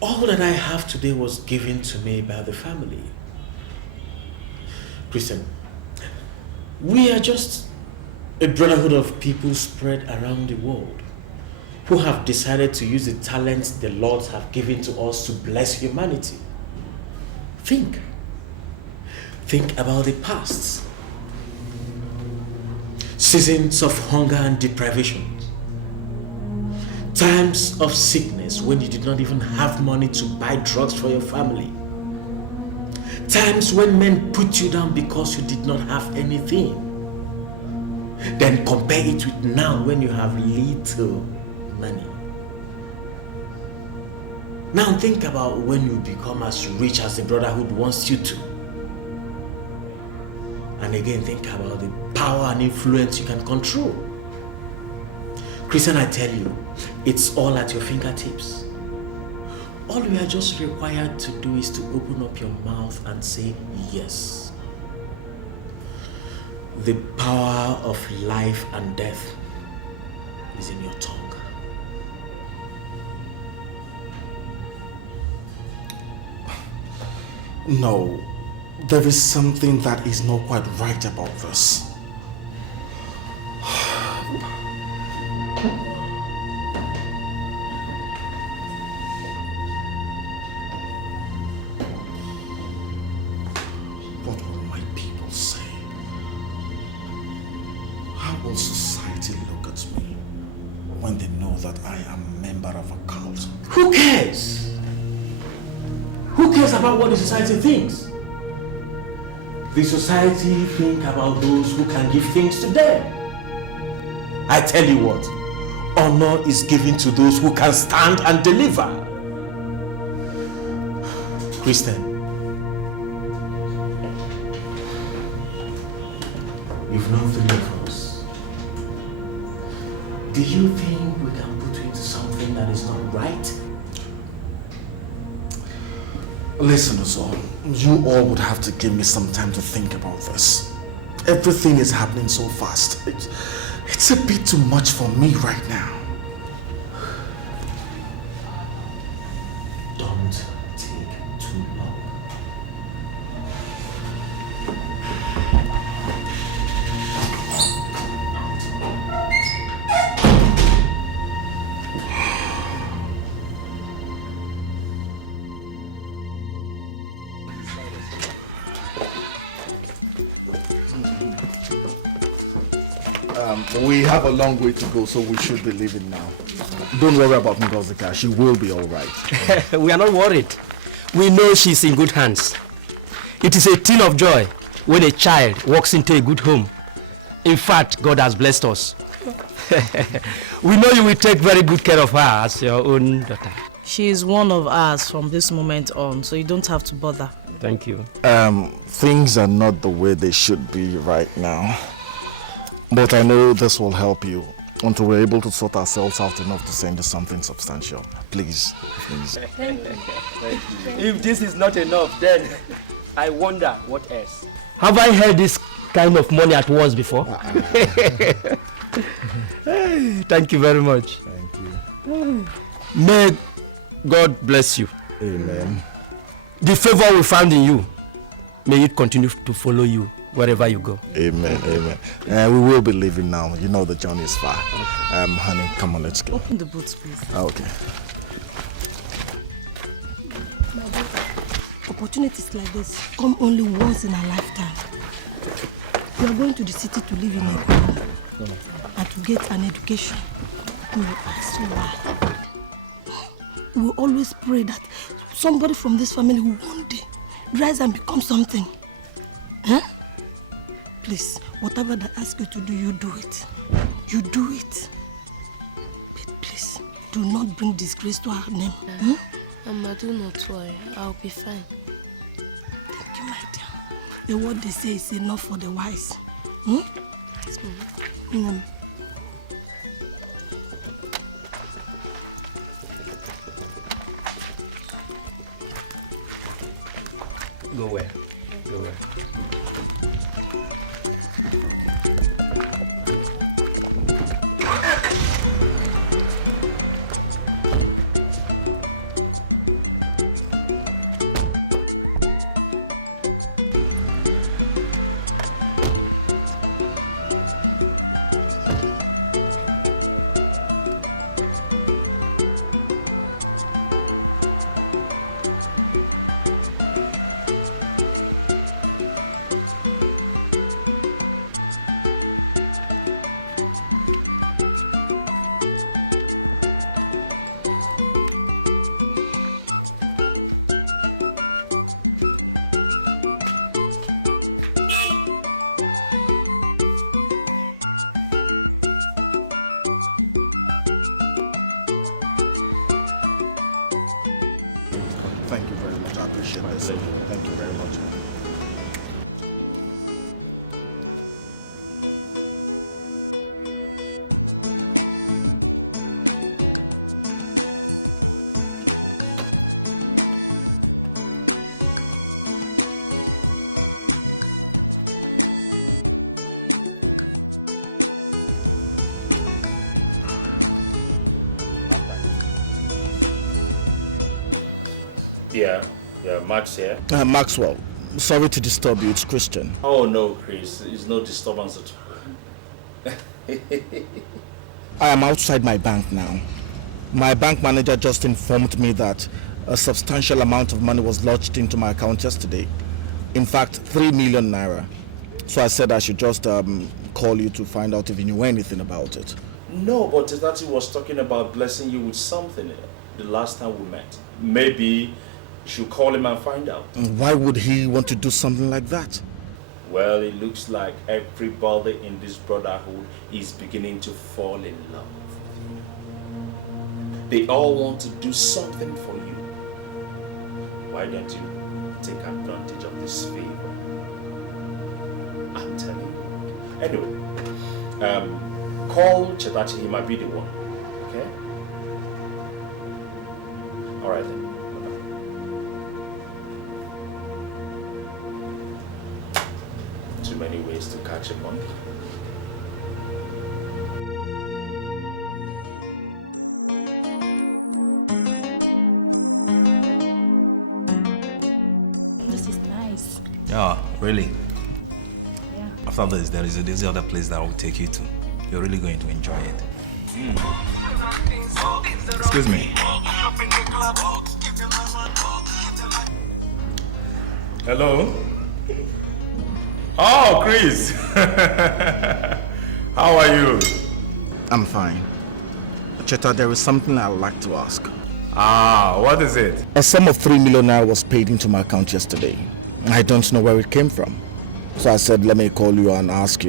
All that I have today was given to me by the family. Christian, we are just a brotherhood of people spread around the world who have decided to use the talents the Lord has given to us to bless humanity. Think about the past. Seasons of hunger and deprivation. Times of sickness when you did not even have money to buy drugs for your family. Times when men put you down because you did not have anything. Then compare it with now when you have little money. Now think about when you become as rich as the brotherhood wants you to. And again think about the power and influence you can control. Christian, I tell you, it's all at your fingertips. All you are just required to do is to open up your mouth and say yes. The power of life and death is in your tongue. No, there is something that is not quite right about us. What the society thinks. The society think about those who can give things to them. I tell you what, honor is given to those who can stand and deliver. Christian, you've known three of us. Do you think we can put you into something that is not right? Listen, Uzo, you all would have to give me some time to think about this. Everything is happening so fast. It's a bit too much for me right now. Don't take too long. Have a long way to go, so we should be leaving now. Don't worry about Ngozi, she will be alright. We are not worried. We know she's in good hands. It is a thing of joy when a child walks into a good home In fact, God has blessed us. We know you will take very good care of her as your own. She is one of us from this moment on, so you don't have to bother. Thank you. Things are not the way they should be right now. But I know this will help you until we're able to sort ourselves out enough to send you something substantial. Please. If this is not enough, then I wonder what else. Have I heard this kind of money at once before? Thank you very much. Thank you. May God bless you. Amen. The favor we found in you, may it continue to follow you wherever you go. Amen. We will be leaving now. You know the journey is far. Honey, come on, let's go. Open the boat, please. Okay. My daughter, opportunities like this come only once in a lifetime. You are going to the city to live in and to get an education. We always pray that somebody from this family will one day rise and become something. Huh? Please, whatever they ask you to do, you do it. You do it. But please, do not bring disgrace to our name. Hmm? Mama, do not worry. I'll be fine. The word they say is enough for the wise. Hmm? Go away. Maxwell, sorry to disturb you, it's Christian. I am outside my bank. My bank manager just informed me that a substantial amount of money was lodged into my account yesterday. In fact, 3 million naira. So I said I should just call you to find out if you knew anything about it. Why would he want to do something like that? How are you? I'm fine. Cheta, there is something I would like to ask. What is it? A sum of 3 million naira was paid into my account yesterday. I don't know where it came from. So I said, let me call you and ask you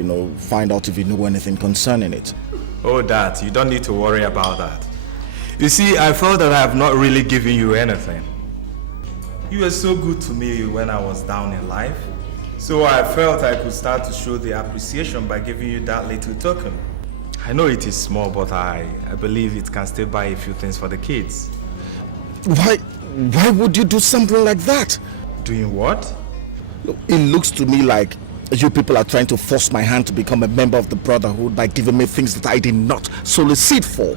find out if you know anything concerning it. Oh, Dad, you don't need to worry about that. You see, I felt that I have not really given you anything. You were so good to me when I was down in life. So I felt I could start to show the appreciation by giving you that little token. I know it is small, but I believe it can still buy a few things for the kids. Why would you do something like that? Doing what? It looks to me like you people are trying to force my hand to become a member of the Brotherhood by giving me things that I did not solicit for.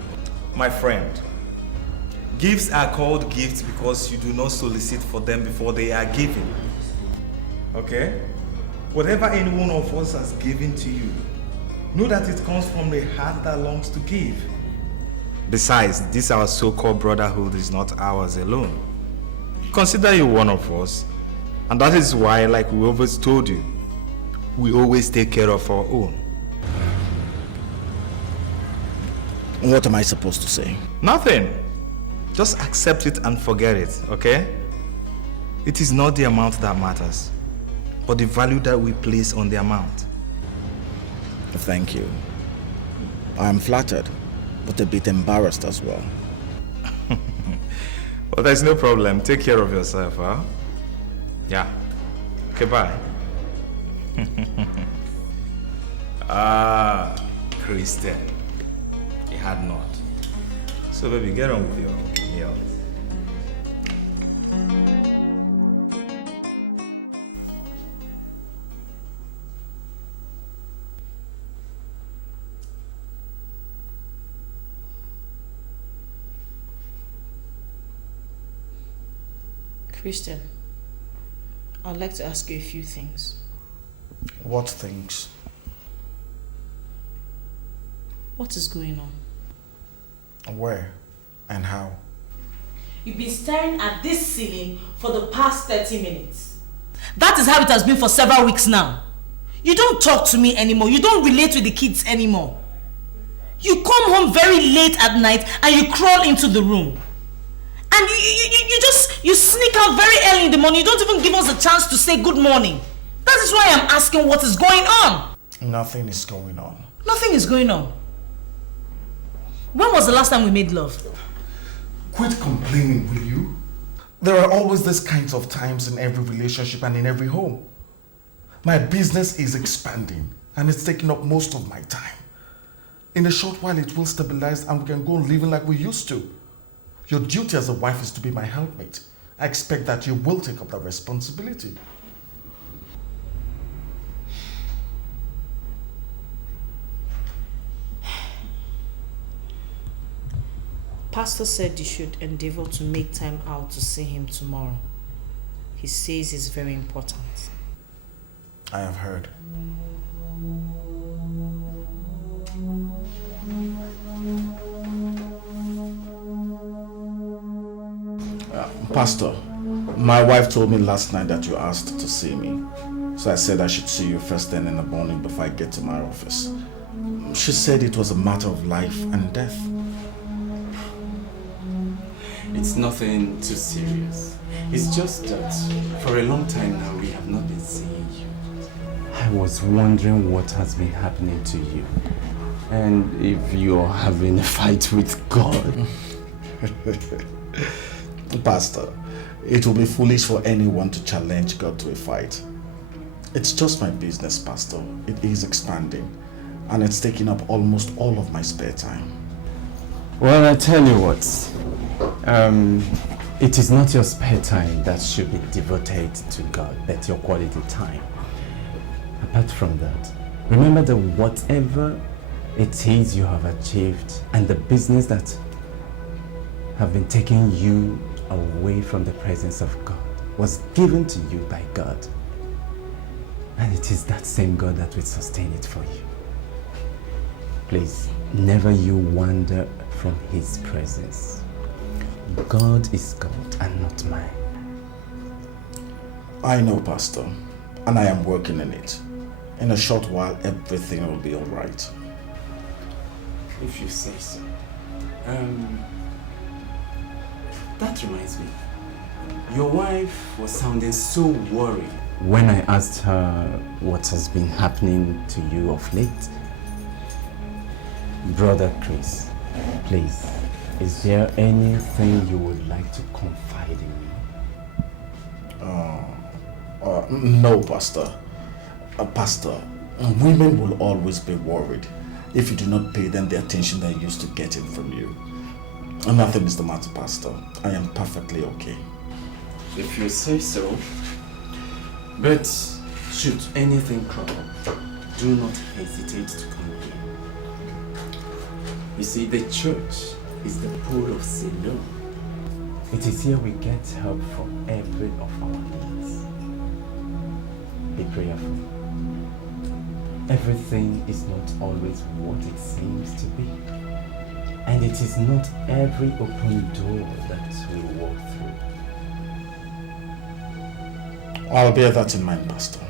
My friend, gifts are called gifts because you do not solicit for them before they are given. Okay? Whatever any one of us has given to you, know that it comes from the heart that longs to give. Besides, this our so-called brotherhood is not ours alone. We consider you one of us. And that is why, like we always told you, we always take care of our own. What am I supposed to say? Nothing. Just accept it and forget it, okay? It is not the amount that matters, but the value that we place on the amount. Thank you. I'm flattered. A bit embarrassed as well. But there's no problem. Take care of yourself, huh? Yeah. Goodbye. Kristen. So let me get on. Christian, I'd like to ask you a few things. What things? What is going on? Where? And how? You've been staring at this ceiling for the past 30 minutes. That is how it has been for several weeks now. You don't talk to me anymore. You don't relate with the kids anymore. You come home very late at night and you crawl into the room. And you sneak out very early in the morning. You don't even give us a chance to say good morning. That is why I'm asking what is going on. Nothing is going on. Nothing is going on. When was the last time we made love? Quit complaining, will you? There are always these kinds of times in every relationship and in every home. My business is expanding and it's taking up most of my time. In a short while it will stabilize and we can go on living like we used to. Your duty as a wife is to be my helpmate. I expect that you will take up that responsibility. Pastor said you should endeavor to make time out to see him tomorrow. He says it's very important. I have heard. Pastor, my wife told me last night that you asked to see me. So I said I should see you first thing in the morning before I get to my office. She said it was a matter of life and death. It's nothing too serious. It's just that for a long time now we have not been seen. I was wondering what has been happening to you. And if you're having a fight with God. Pastor, it will be foolish for anyone to challenge God to a fight. It's just my business, Pastor. It is expanding. And it's taking up almost all of my spare time. Well, I tell you what. It is not your spare time that should be devoted to God, but your quality time. Apart from that, remember that whatever it is you have achieved and the business that have been taking you away from the presence of God was given to you by God. And it is that same God that will sustain it for you. Please, never you wander from His presence. God is God and not man. I know, Pastor, and I am working on it. In a short while, everything will be all right. If you say so. That reminds me. Your wife was sounding so worried when I asked her what has been happening to you of late. Brother Chris, please, is there anything you would like to confide in me? No, Pastor. Pastor, women will always be worried if you do not pay them the attention they're used to getting from you. Nothing is the matter, Pastor. I am perfectly okay. If you say so, but should anything come up, do not hesitate to come. You see, the church is the pool of Sinister. It is here we get help from every of our needs. Be prayerful. Everything is not always what it seems to be. And it is not every open door that we walk through. I'll bear that in mind, Pastor.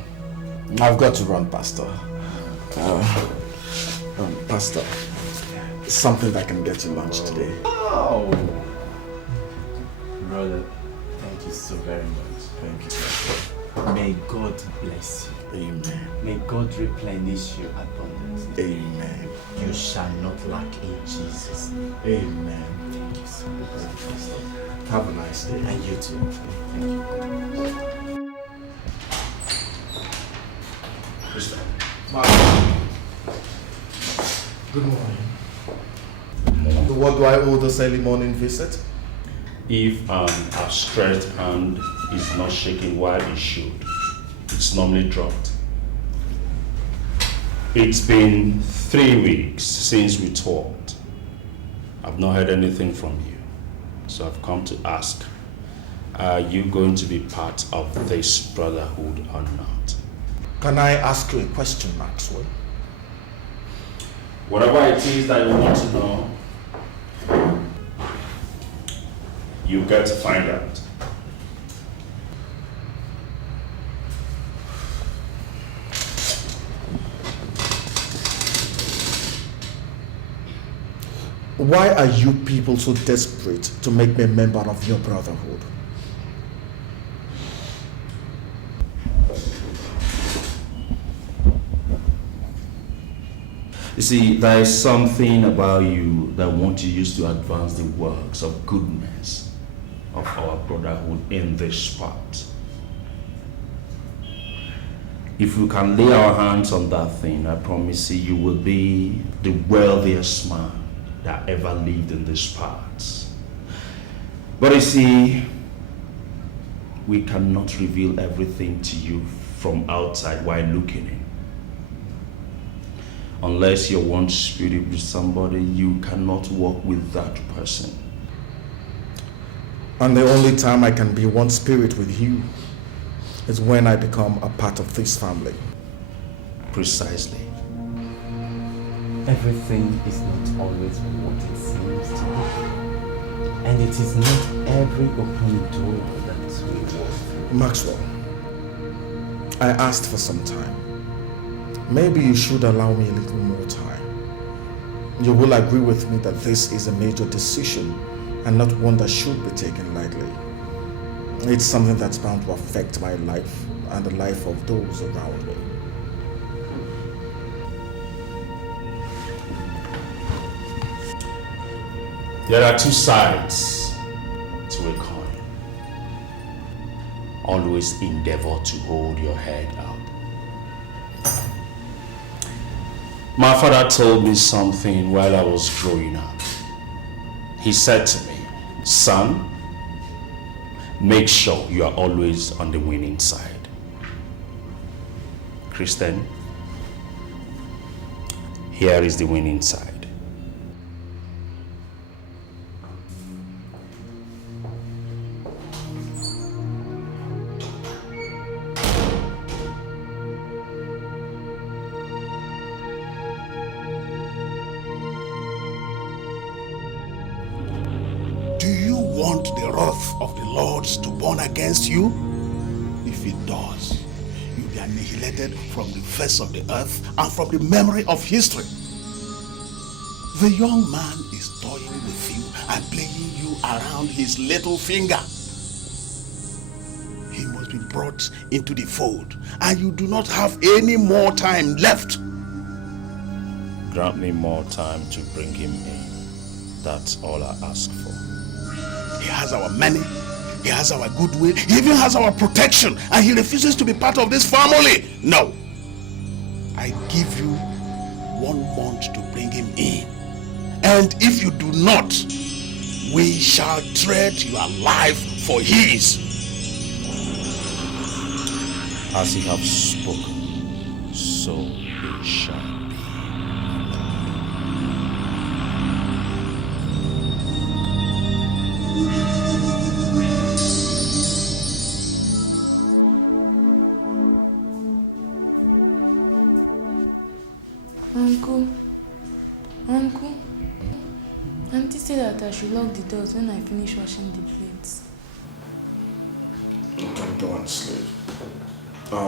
I've got to run, Pastor. Pastor, something that can get you lunch today. Oh, brother, thank you so very much. May God bless you. Amen. May God replenish you abundantly. Amen. You shall not lack in Jesus' name. Amen. Have a nice day. And you too. Good morning. What do I owe this early morning visit? If an outstretched hand is not shaking while it should, it's normally dropped. It's been 3 weeks since we talked. I've not heard anything from you, so I've come to ask, are you going to be part of this brotherhood or not? Can I ask you a question, Maxwell? Whatever it is that you want to know, you got to find out. Why are you people so desperate to make me a member of your brotherhood? You see, there is something about you that I want to use to advance the works of goodness of our brotherhood in this spot. If you can lay our hands on that thing, I promise you will be the wealthiest man that ever lived in these parts. But you see, we cannot reveal everything to you from outside while looking in. Unless you're one spirit with somebody, you cannot walk with that person. And the only time I can be one spirit with you is when I become a part of this family. Precisely. Everything is not always what it seems to be. And it is not every open door that we walk through. Maxwell, I asked for some time. Maybe you should allow me a little more time. You will agree with me that this is a major decision and not one that should be taken lightly. It's something that's bound to affect my life and the life of those around me. There are two sides to a coin. Always endeavor to hold your head up. My father told me something while I was growing up. He said to me, son, make sure you are always on the winning side. Christian, here is the winning side.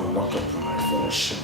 I've worked up my fair share.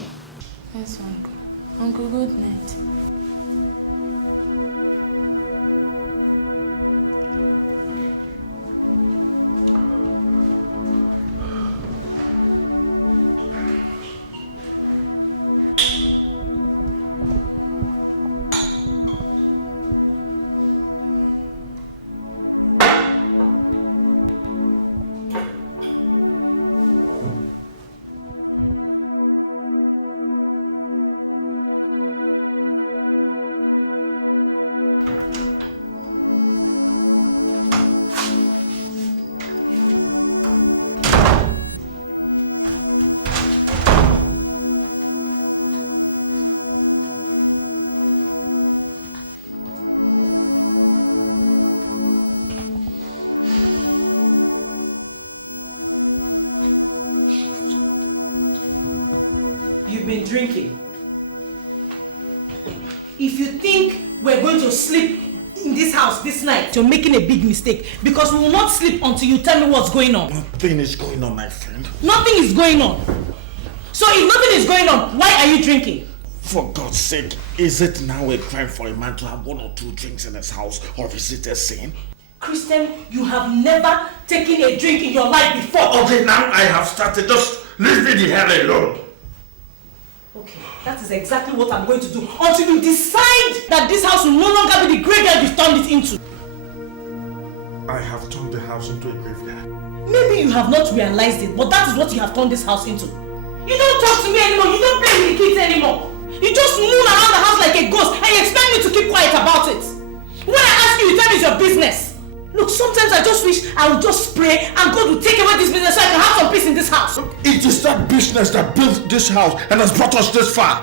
Because we will not sleep until you tell me what's going on. Nothing is going on, my friend. Nothing is going on. So if nothing is going on, why are you drinking? For God's sake, is it now a crime for a man to have 1 or 2 drinks in his house or visitor sin? Christian, you have never taken a drink in your life before. Okay, now I have started. Just leave me the hell alone. Okay, that is exactly what I'm going to do until you decide that this house will no longer be the graveyard you've turned it into. I have turned the house into a graveyard. Maybe you have not realized it, but that is what you have turned this house into. You don't talk to me anymore, you don't play with the kids anymore. You just moon around the house like a ghost and you expect me to keep quiet about it. When I ask you, you tell me it's your business. Look, sometimes I just wish I would just pray and God would take away this business so I can have some peace in this house. It is that business that built this house and has brought us this far.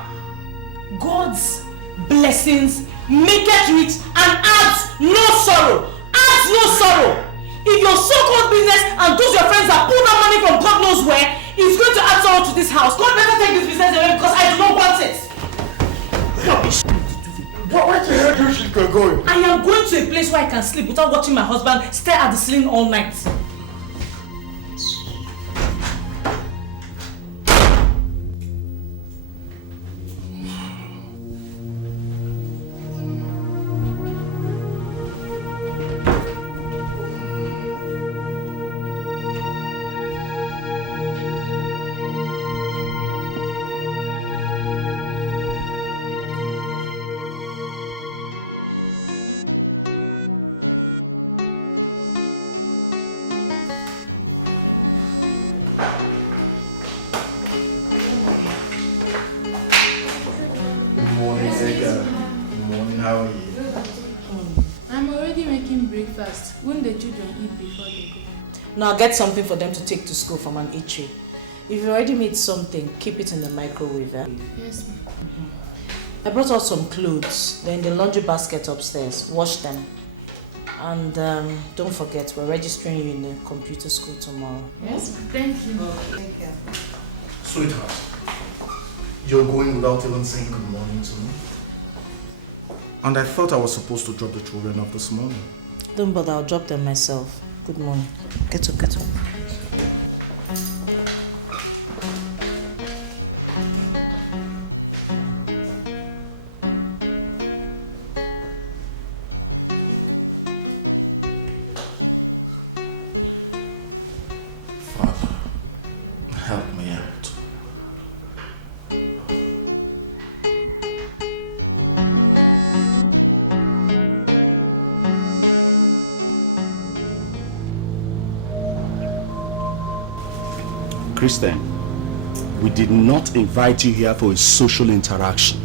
God's blessings make it rich and adds no sorrow. Adds no sorrow. If your so-called business and those your friends have pulled that money from God knows where is going to add sorrow to this house, God better take this business away because I do not want it. Where the hell do you think you're going? I am going to a place where I can sleep without watching my husband stare at the ceiling all night. Now get something for them to take to school from mandatory. If you already made something, keep it in the microwave. I brought out some clothes. They're in the laundry basket upstairs. Wash them. And don't forget, we're registering you in the computer school tomorrow. Yes, Okay. Sweetheart, you're going without even saying good morning to me. And I thought I was supposed to drop the children off this morning. Don't bother, I'll drop them myself. Good morning. Good. We did not invite you here for a social interaction.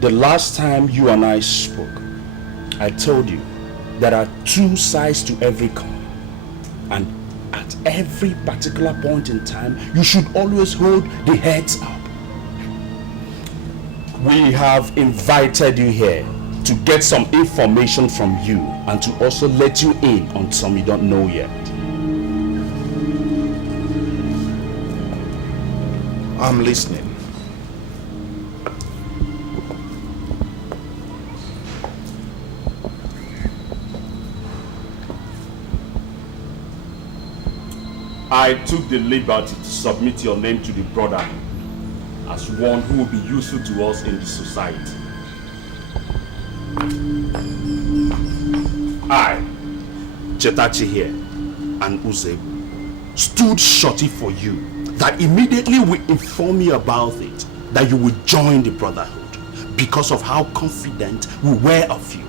The last time you and I spoke, I told you there are 2 sides to every coin. And at every particular point in time, you should always hold the heads up. We have invited you here to get some information from you and to also let you in on some you don't know yet. I'm listening. I took the liberty to submit your name to the brotherhood as one who will be useful to us in the society. I, Chetachi here, and Uze stood shorty for you that immediately we inform you about it, that you would join the brotherhood because of how confident we were of you.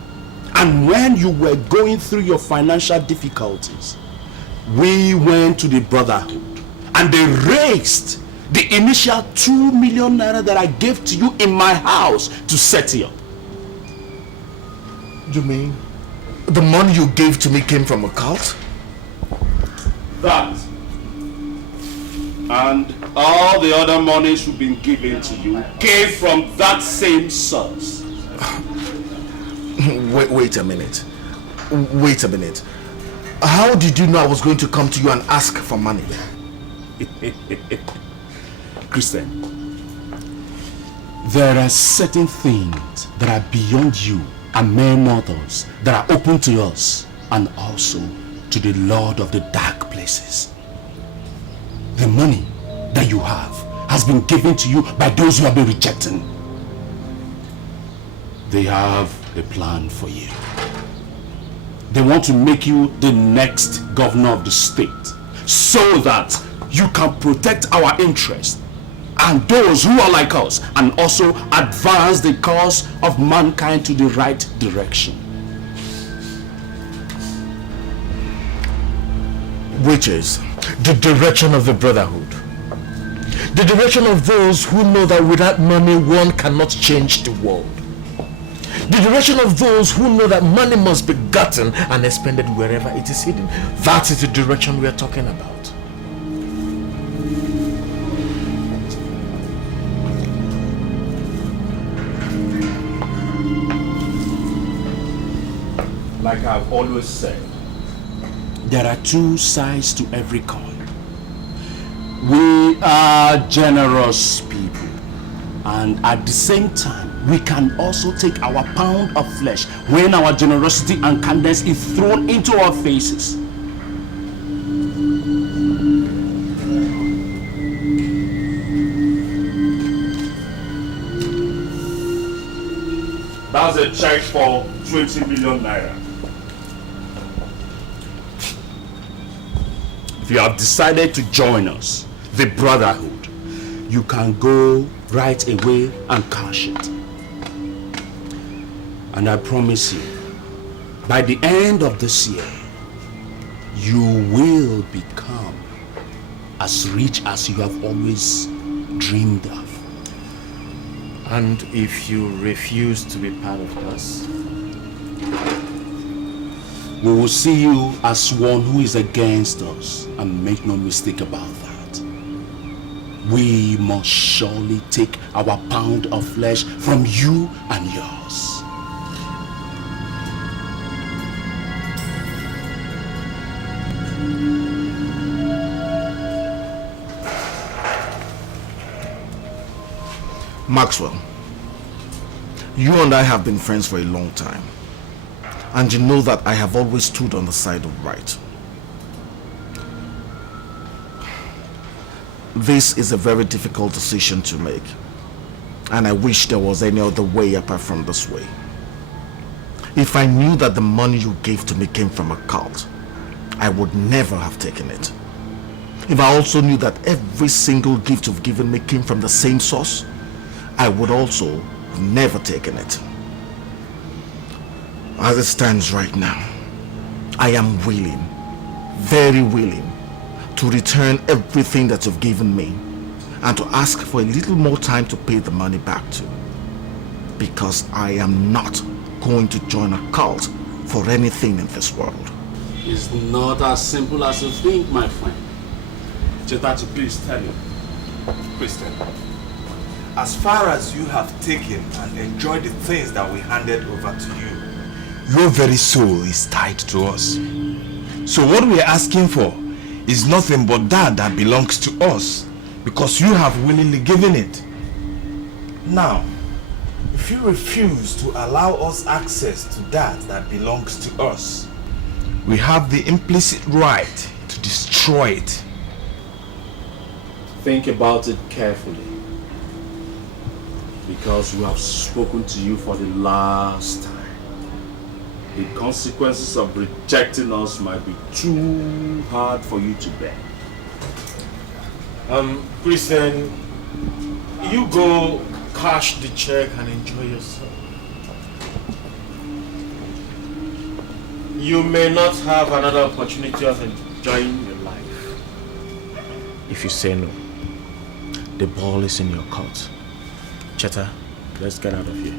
And when you were going through your financial difficulties, we went to the brotherhood and they raised the initial 2 million naira that I gave to you in my house to set you up. You mean the money you gave to me came from a cult? That and all the other monies we've been given to you came from that same source. Wait a minute. Wait a minute. How did you know I was going to come to you and ask for money? Christian, there are certain things that are beyond you and mere mortals that are open to us and also to the Lord of the dark places. The money that you have has been given to you by those who have been rejecting. They have a plan for you. They want to make you the next governor of the state so that you can protect our interests and those who are like us and also advance the cause of mankind to the right direction. Which is the direction of the brotherhood. The direction of those who know that without money one cannot change the world. The direction of those who know that money must be gotten and expended wherever it is hidden. That is the direction we are talking about. Like I've always said, there are two sides to every coin. We are generous people, and at the same time, we can also take our pound of flesh when our generosity and kindness is thrown into our faces. That's a check for 20 million naira. If you have decided to join us, the brotherhood, you can go right away and cash it. And I promise you, by the end of this year, you will become as rich as you have always dreamed of. And if you refuse to be part of us, we will see you as one who is against us, and make no mistake about that. We must surely take our pound of flesh from you and yours. Maxwell, you and I have been friends for a long time. And you know that I have always stood on the side of right. This is a very difficult decision to make. And I wish there was any other way apart from this way. If I knew that the money you gave to me came from a cult, I would never have taken it. If I also knew that every single gift you've given me came from the same source, I would also have never taken it. As it stands right now, I am willing, very willing, to return everything that you've given me and to ask for a little more time to pay the money back to you. Because I am not going to join a cult for anything in this world. It's not as simple as you think, my friend. Chetachi, please tell him. As far as you have taken and enjoyed the things that we handed over to your very soul is tied to us. So what we are asking for is nothing but that belongs to us, because you have willingly given it. Now, if you refuse to allow us access to that belongs to us, we have the implicit right to destroy it. Think about it carefully. Because we have spoken to you for the last time. The consequences of rejecting us might be too hard for you to bear. Christian, you go cash the check and enjoy it. You may not have another opportunity of enjoying. If you say no, the ball is in your court. Cheta, let's get out of here.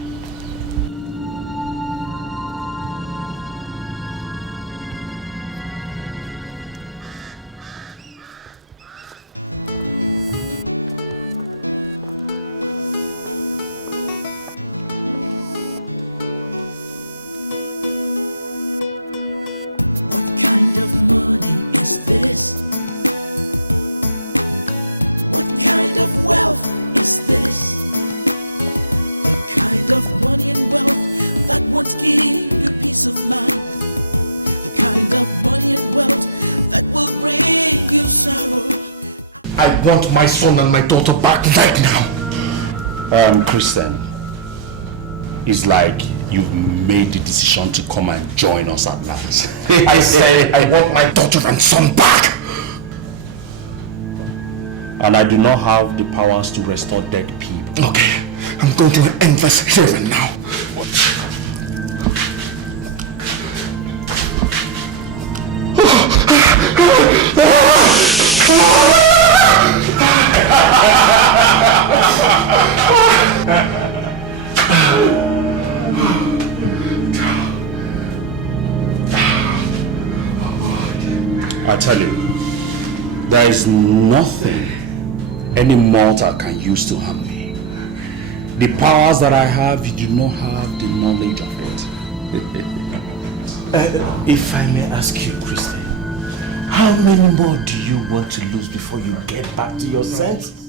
I want my son and my daughter back right now. Christian, it's like you've made the decision to come and join us at last. I said I want my daughter and son back. And I do not have the powers to restore dead people. Okay, I'm going to end this here and now. I tell you, there is nothing any mortal can use to harm me. The powers that I have, you do not have the knowledge of it. If I may ask you, Christian, how many more do you want to lose before you get back to your senses?